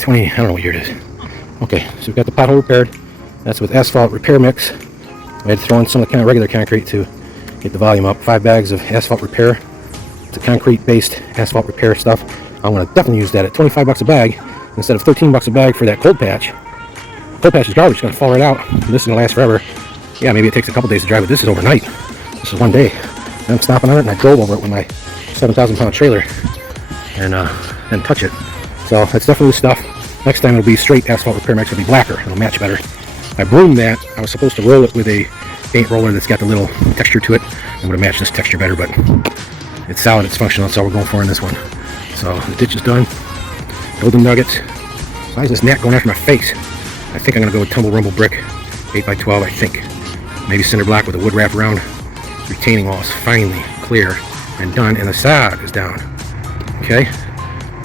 20, I don't know what year it is. Okay, so we've got the pothole repaired. That's with asphalt repair mix. I had to throw in some of the kind of regular concrete to get the volume up. 5 bags of asphalt repair. It's a concrete-based asphalt repair stuff. I'm gonna definitely use that at 25 bucks a bag instead of 13 bucks a bag for that cold patch. Cold patch is garbage, it's gonna fall right out. This is gonna last forever. Yeah, maybe it takes a couple days to dry, but this is overnight. This is one day. And I'm stopping on it, and I drove over it with my 7,000-pound trailer and then touch it. So that's definitely the stuff. Next time it'll be straight asphalt repair mix. It'll be blacker. It'll match better. I broomed that. I was supposed to roll it with a paint roller that's got the little texture to it. It would have matched this texture better, but it's solid. It's functional. That's all we're going for in this one. So the ditch is done. Golden nuggets. Why is this gnat going after my face? I think I'm gonna go with tumble rumble brick, 8x12. I think maybe cinder block with a wood wrap around. Retaining wall is finally clear and done, and the sod is down. Okay,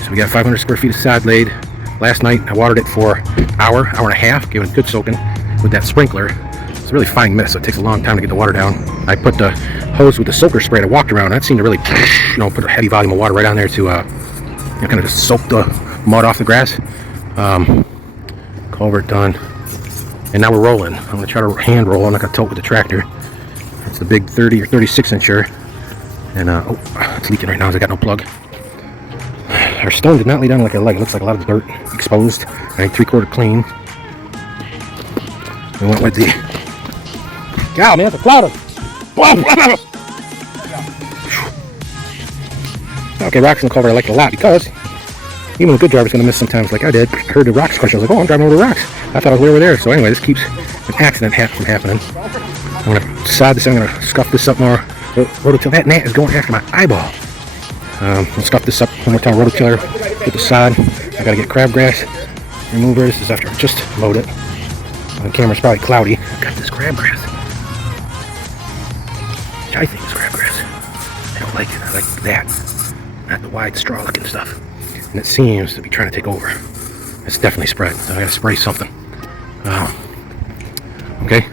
so we got 500 square feet of sod laid. Last night I watered it for an hour and a half, gave it a good soaking with that sprinkler. It's a really fine mist, so it takes a long time to get the water down. I put the hose with the soaker spray. I walked around. That seemed to really, put a heavy volume of water right on there to, kind of just soak the mud off the grass. Culvert done, and now we're rolling. I'm gonna try to hand roll. I'm not gonna tote with the tractor. It's the big 30 or 36 incher, and oh, it's leaking right now. I got no plug. Our stone did not lay down like I like. It looks like a lot of dirt exposed. I think 3/4 clean. We went with the. God, man, it's a cloud of. Okay, rocks in the culvert I like it a lot because even a good driver's going to miss sometimes, like I did. I heard the rocks crush. I was like, oh, I'm driving over the rocks. I thought I was way over there. So anyway, this keeps an accident from happening. I'm going to sod this. I'm going to scuff this up more. Rototiller. That gnat is going after my eyeball. I'll scuff this up one more time. Rototiller with the sod. I got to get crabgrass remover. This is after I just mowed it. The camera's probably cloudy. I've got this crabgrass, which I think is crabgrass. I don't like it. I like that, not the wide straw looking stuff. And it seems to be trying to take over. It's definitely spread, so I gotta spray something. Okay.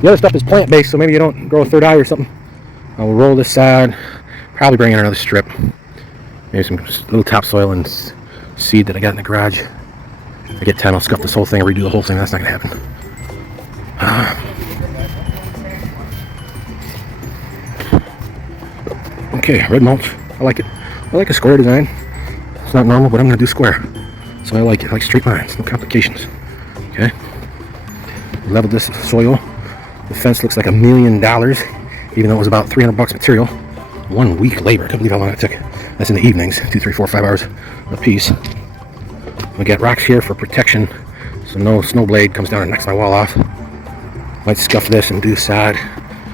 The other stuff is plant-based, so maybe you don't grow a third eye or something. I will roll this side, probably bring in another strip. Maybe some little topsoil and seed that I got in the garage. If I get 10, I'll scuff this whole thing, redo the whole thing. That's not gonna happen. Okay, red mulch. I like it. I like a square design. It's not normal, but I'm gonna do square. So I like it. I like straight lines, no complications. Okay. Level this soil. The fence looks like $1 million, even though it was about $300 material. 1 week labor. I couldn't believe how long it took. That's in the evenings. 2, 3, 4, 5 hours a piece. We got rocks here for protection, so no snow blade comes down and knocks my wall off. Might scuff this and do sod.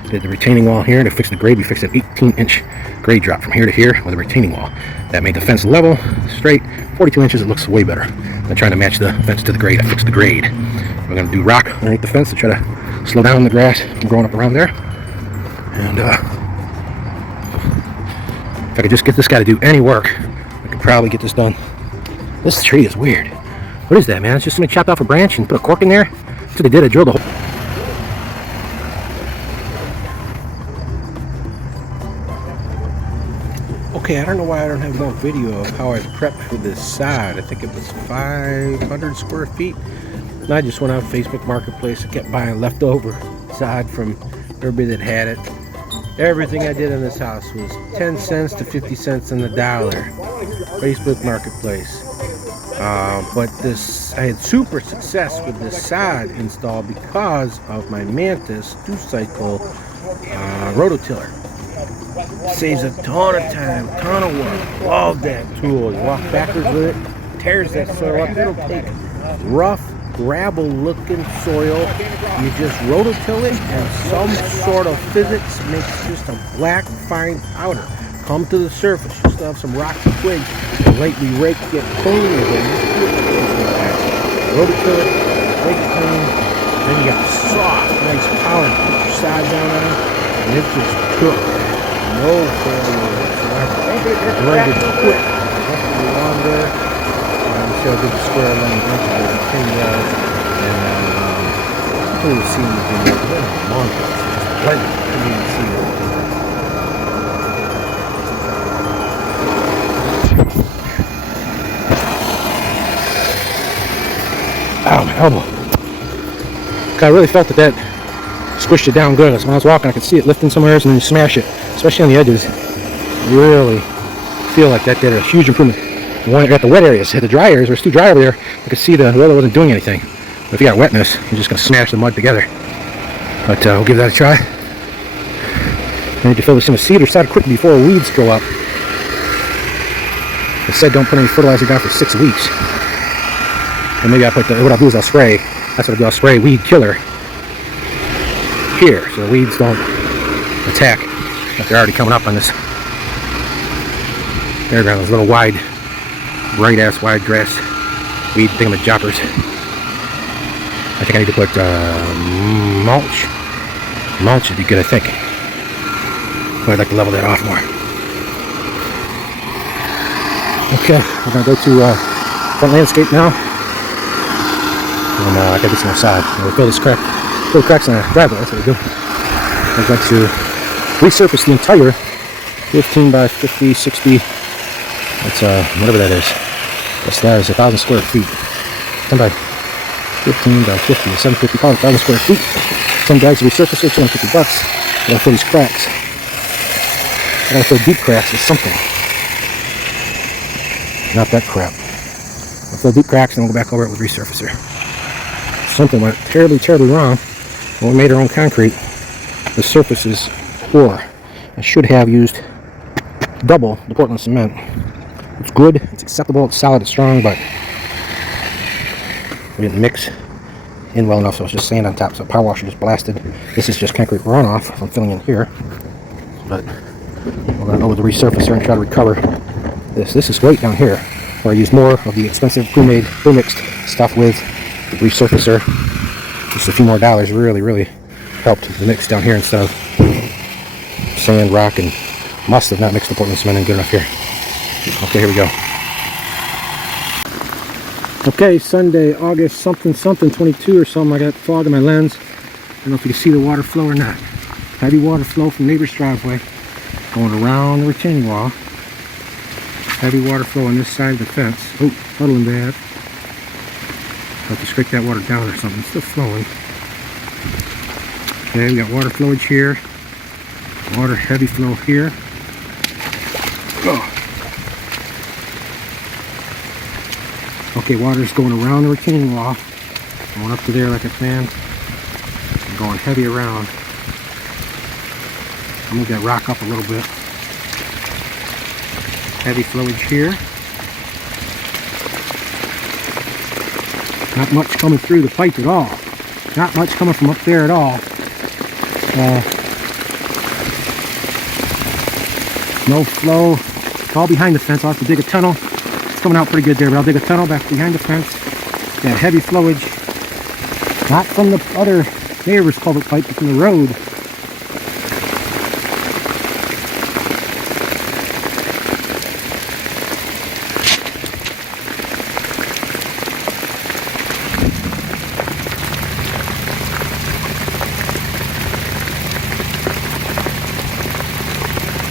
Did the retaining wall here to fix the grade. We fixed an 18-inch grade drop from here to here with a retaining wall. That made the fence level, straight. 42 inches, it looks way better than trying to match the fence to the grade. I fixed the grade. We're going to do rock underneath the fence to try to slow down the grass from growing up around there. And if I could just get this guy to do any work, I could probably get this done. This tree is weird. What is that, man? It's just somebody chopped off a branch and put a cork in there? That's what they did. I drilled a hole. Okay, I don't know why I don't have more video of how I prepped for this sod. I think it was 500 square feet. And I just went out Facebook Marketplace and kept buying leftover sod from everybody that had it. Everything I did in this house was 10 cents to 50 cents on the dollar. Facebook Marketplace. But I had super success with this sod install because of my Mantis 2-cycle rototiller. Saves a ton of time, ton of work. Love that tool. You walk backwards with it, tears that soil up. It'll take rough, gravel-looking soil. You just rototill it, and some sort of physics makes just a black, fine powder come to the surface. You still have some rocks and twigs. And lightly rake, get clean again. Rototill it, rake it clean. Then you got soft, nice powder. Put your sod down on it, and it just cooks. No failure whatsoever. Blended quick. Definitely longer. So I did the square lane benches with 10 yards. And people will see the video. Long blended. Couldn't even see it. Ow, my elbow. I really felt that squished it down good. So when I was walking, I could see it lifting somewhere else, and then you smash it, especially on the edges. You really feel like that did a huge improvement. When I got the wet areas, the dry areas, where it's too dry over there, I could see the roller wasn't doing anything. But if you got wetness, you're just going to smash the mud together. But we'll give that a try. I need to fill this in with seed or sod quick before weeds grow up. It said don't put any fertilizer down for 6 weeks. And maybe what I'll do is I'll spray. That's what I'll do. I'll spray weed killer here, so the weeds don't attack if they're already coming up on this airground. Those little wide, bright ass wide grass weed thingamajoppers. I think I need to put mulch. Mulch would be good, I think. But I'd like to level that off more. Okay, we're gonna go to front landscape now, and I gotta get some more sod. We'll fill this crack. Little cracks in the driveway, that's what we do. I'm going to resurface the entire 15 by 50, 60, that's whatever that is. That is 1,000 square feet. 10 by 15 by 50, 750, 1,000 square feet. 10 bags of resurfacer, $250. I gotta fill these cracks. I gotta fill deep cracks with something. Not that crap. I'll fill deep cracks and we'll go back over it with resurfacer. Something went terribly, terribly wrong. When we made our own concrete, the surface is poor. I should have used double the Portland cement. It's good, it's acceptable, it's solid, it's strong, but we didn't mix in well enough, so it's just sand on top. So power washer just blasted. This is just concrete runoff. I'm filling in here, but we're gonna go with the resurfacer and try to recover this. This is great down here, where I use more of the expensive pre-made, pre-mixed stuff with the resurfacer. Just a few more dollars really helped the mix down here instead of sand, rock, and must have not mixed the Portland cement in good enough here. Okay, here we go. Okay, Sunday, August something 22 or something. I got fog in my lens. I don't know if you can see the water flow or not. Heavy water flow from neighbor's driveway going around the retaining wall. Heavy water flow on this side of the fence. Oh, puddling bad. I'll have to scrape that water down or something. It's still flowing. Okay, we got water flowage here. Water heavy flow here. Oh. Okay, water's going around the retaining wall. Going up to there like a fan. And going heavy around. I'll move that rock up a little bit. Heavy flowage here. Not much coming through the pipe at all. Not much coming from up there at all. No flow. It's all behind the fence. I'll have to dig a tunnel. It's coming out pretty good there, but I'll dig a tunnel back behind the fence. Got heavy flowage. Not from the other neighbor's culvert pipe, but from the road.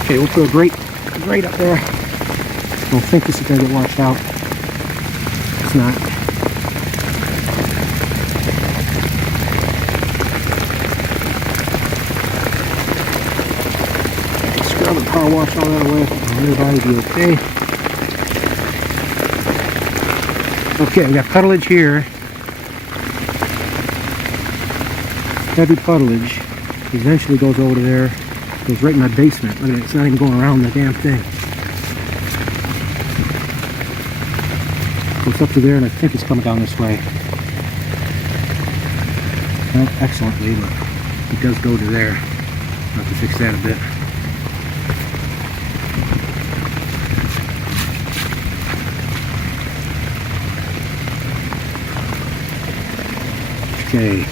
Okay, we'll put a grate up there. Don't think this is going to get washed out. It's not. Scrub and power wash all that away. Everybody be okay. Okay, we got puddleage here. Heavy puddleage. Eventually goes over to there. Goes right in my basement. Look at it, it's not even going around the damn thing. Goes up to there, and I think it's coming down this way. Not excellently, but it does go to there. I'll have to fix that a bit. Okay.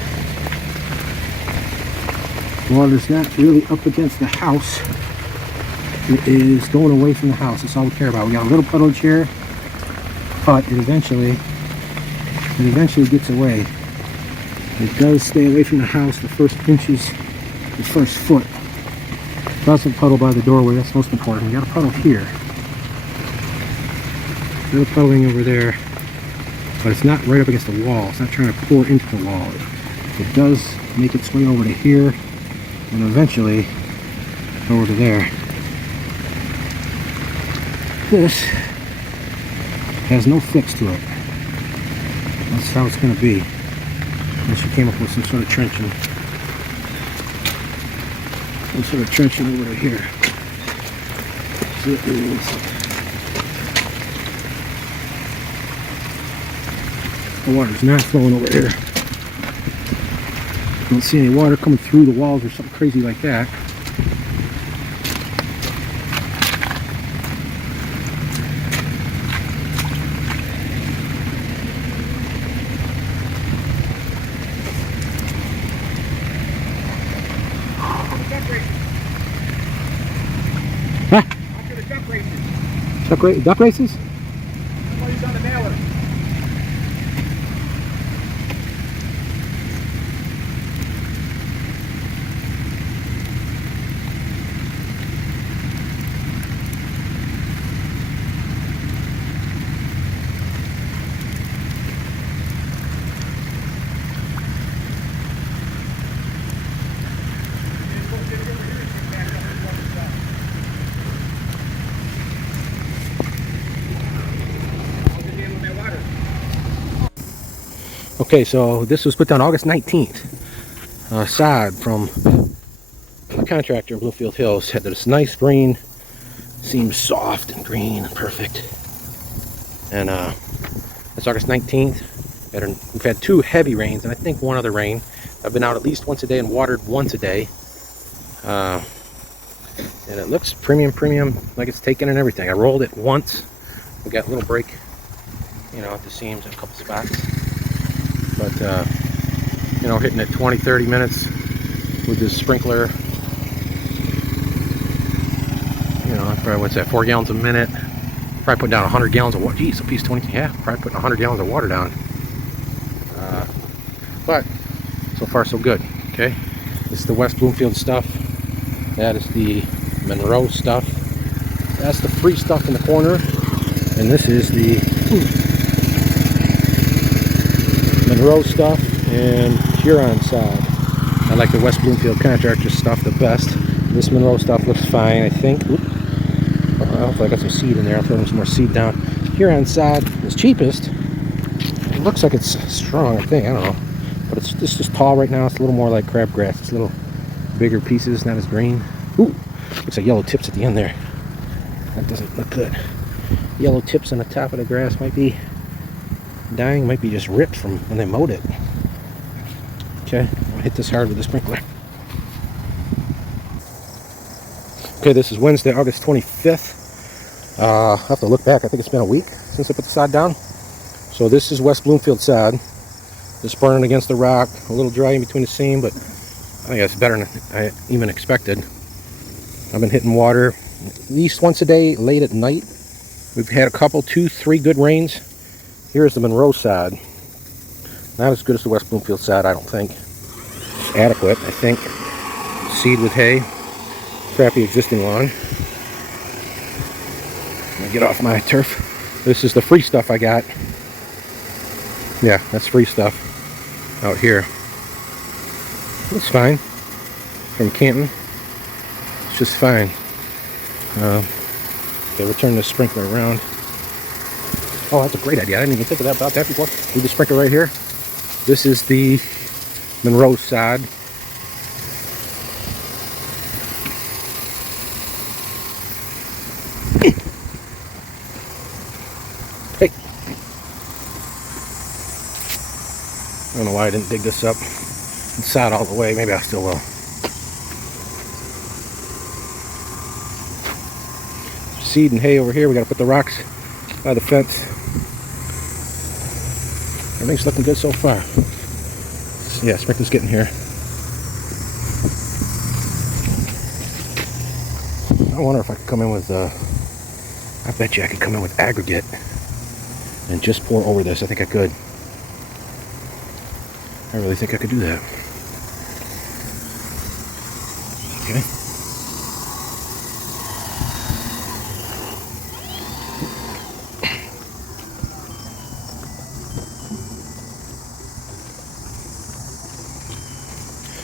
Water's not really up against the house. It is going away from the house. That's all we care about. We got a little puddleage here, but it eventually gets away. It does stay away from the house the first inches, the first foot. It doesn't puddle by the doorway. That's most important. We got a puddle here. A little puddling over there, but it's not right up against the wall. It's not trying to pour into the wall. It does make its way over to here, and eventually over to there. This has no fix to it. That's how it's going to be. Unless you came up with some sort of trenching. Some sort of trenching over to here. So it is. The water's not flowing over here. Don't see any water coming through the walls or something crazy like that. Huh? After the duck races. Duck races? Somebody's on the mailer. Okay, so this was put down August 19th. Sod from a contractor in Bluefield Hills had this nice green, seems soft and green and perfect. And it's August 19th. We've had 2 heavy rains and I think 1 other rain. I've been out at least once a day and watered once a day. And it looks premium, like it's taken and everything. I rolled it once. We got a little break, you know, at the seams in a couple spots. But, you know, hitting it 20-30 minutes with this sprinkler. You know, probably, what's that, 4 gallons a minute. Probably putting down 100 gallons of water. Geez, a piece 20, yeah, probably putting 100 gallons of water down. But so far so good. Okay, this is the West Bloomfield stuff. That is the Monroe stuff. That's the free stuff in the corner, and this is the Monroe stuff and Huron side. I like the West Bloomfield contractor stuff the best. This Monroe stuff looks fine, I think. Hopefully I got some seed in there. I'll throw some more seed down. Huron side is cheapest. It looks like it's strong, I think. I don't know. But it's just tall right now. It's a little more like crabgrass. It's a little bigger pieces, not as green. Ooh, looks like yellow tips at the end there. That doesn't look good. Yellow tips on the top of the grass might be dying, might be just ripped from when they mowed it. Okay, I'll hit this hard with the sprinkler. Okay, this is Wednesday, August 25th. I'll have to look back. I think it's been a week since I put the sod down. So this is West Bloomfield sod. It's burning against the rock, a little dry in between the seam, but I think that's better than I even expected. I've been hitting water at least once a day, late at night. We've had a couple, 2-3 good rains. Here's the Monroe sod. Not as good as the West Bloomfield sod, I don't think. Adequate, I think. Seed with hay. Crappy existing lawn. I'm gonna get off my turf. This is the free stuff I got. Yeah, that's free stuff out here. It's fine. From Canton. It's just fine. Okay, we'll turn this sprinkler around. Oh, that's a great idea. I didn't even think of about that before. Leave the sprinkler right here. This is the Monroe sod. Hey. I don't know why I didn't dig this up and sod all the way. Maybe I still will. Seed and hay over here. We got to put the rocks by the fence. Everything's looking good so far. Yeah, sprinkler's getting here. I wonder if I could come in with, I bet you I could come in with aggregate and just pour over this. I think I could. I really think I could do that. Okay.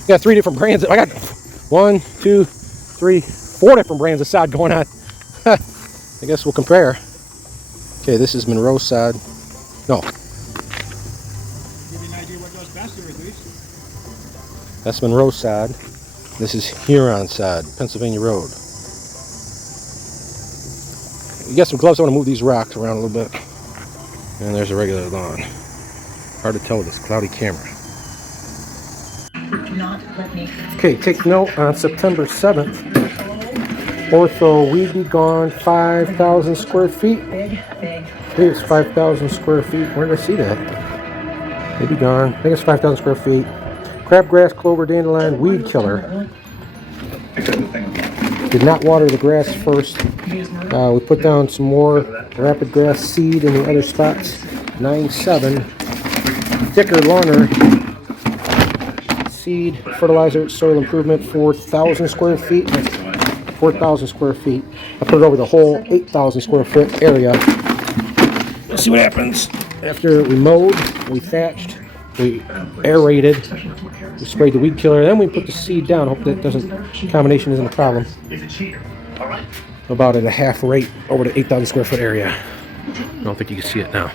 Got 3 different brands. I got 1, 2, 3, 4 different brands of sod going on. I guess we'll compare. Okay, this is Monroe sod. No. Give me an idea what goes best here, at least. That's Monroe sod. This is Huron sod, Pennsylvania Road. You got some gloves. I want to move these rocks around a little bit. And there's a regular lawn. Hard to tell with this cloudy camera. Okay, take note, on September 7th, Ortho Weed Be Gone 5,000 square feet. It's 5,000 square feet. Where did I see that? Weed Be Gone. I think it's 5,000 square feet. Crabgrass, clover, dandelion, weed killer. Did not water the grass first. We put down some more rapid grass seed in the other spots. 9.7. Thicker lawner. Seed, fertilizer, soil improvement, 4,000 square feet. 4,000 square feet. I put it over the whole 8,000 square foot area. Let's see what happens. After we mowed, we thatched, we aerated, we sprayed the weed killer, then we put the seed down. Hope that combination isn't a problem. About at a half rate over the 8,000 square foot area. I don't think you can see it now.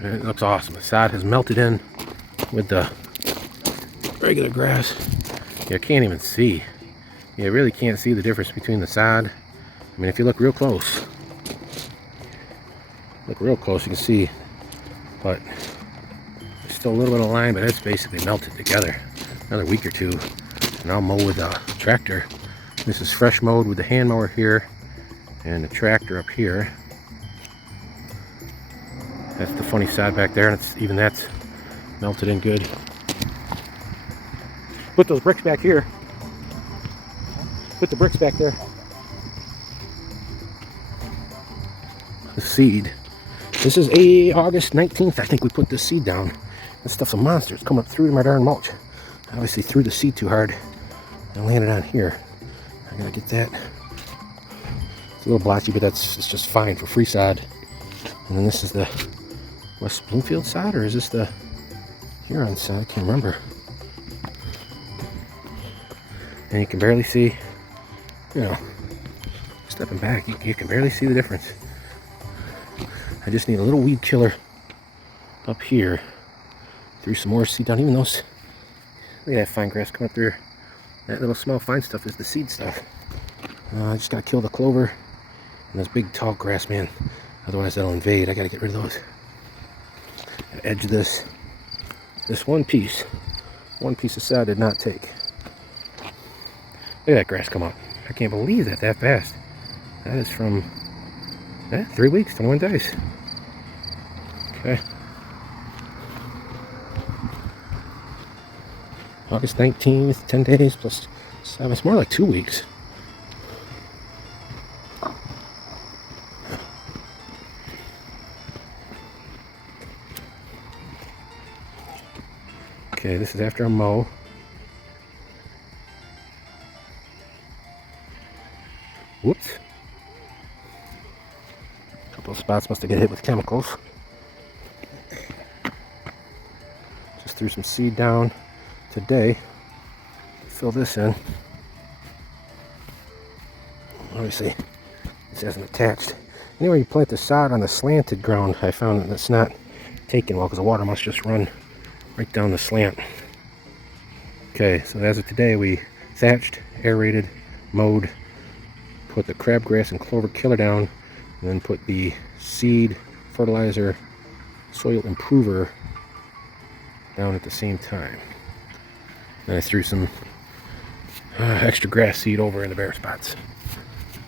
It looks awesome. The sod has melted in with the regular grass. You can't even see. You really can't see the difference between the sod I mean, if you look real close, you can see, but there's still a little bit of line, but it's basically melted together. Another week or two, and I'll mow with a tractor. This is fresh mowed with the hand mower here, and the tractor up here. That's the funny side back there, and even that's melted in good. Put those bricks back here. Put the bricks back there. The seed. This is August 19th. I think we put this seed down. This stuff's a monster. It's coming up through my darn mulch. I obviously threw the seed too hard and landed on here. I gotta get that. It's a little blotchy, but it's just fine for free sod. And then this is the West Bloomfield side, or is this the Huron side? I can't remember. And you can barely see, you know, stepping back, you can barely see the difference. I just need a little weed killer up here. Threw some more seed down, even those, look at that fine grass coming up through. That little small fine stuff is the seed stuff. I just gotta kill the clover and this big tall grass, man. Otherwise that'll invade. I gotta get rid of those. Gotta edge this one piece of sod did not take. Look at that grass come up. I can't believe that fast. That is from 3 weeks, 21 days. Okay. August 19th, 10 days plus 7. It's more like 2 weeks. Okay, this is after a mow. Whoops. A couple of spots must have got hit with chemicals. Just threw some seed down today. Fill this in. Obviously, this hasn't attached. Anywhere you plant the sod on the slanted ground, I found that it's not taking well because the water must just run right down the slant. Okay, so as of today, we thatched, aerated, mowed, put the crabgrass and clover killer down, and then put the seed, fertilizer, soil improver down at the same time. Then I threw some extra grass seed over in the bare spots.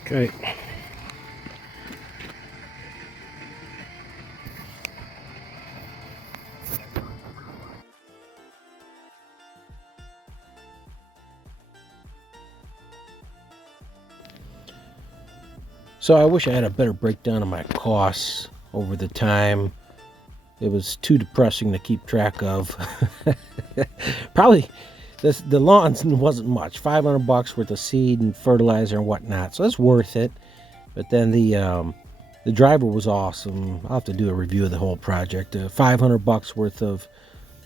Okay. So I wish I had a better breakdown of my costs over the time. It was too depressing to keep track of. Probably the lawns wasn't much. $500 worth of seed and fertilizer and whatnot, so that's worth it. But then the driver was awesome. I'll have to do a review of the whole project. $500 worth of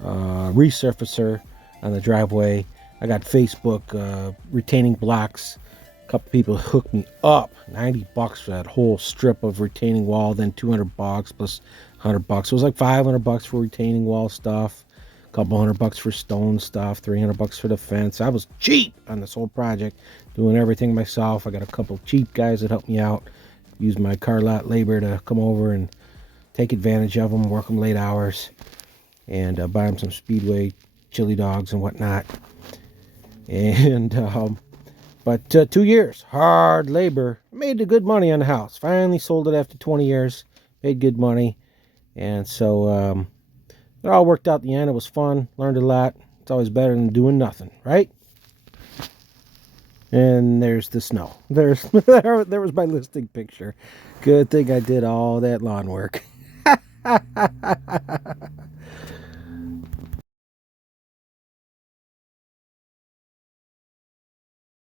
resurfacer on the driveway. I got Facebook retaining blocks. A couple people hooked me up. $90 for that whole strip of retaining wall, then $200 plus $100. So it was like $500 for retaining wall stuff, a couple $100 for stone stuff, $300 for the fence. I was cheap on this whole project, doing everything myself. I got a couple cheap guys that helped me out. Used my car lot labor to come over and take advantage of them, work them late hours, and buy them some Speedway chili dogs and whatnot. And but 2 years, hard labor, made the good money on the house. Finally sold it after 20 years, made good money. And so it all worked out in the end. It was fun, learned a lot. It's always better than doing nothing, right? And there's the snow. There was my listing picture. Good thing I did all that lawn work.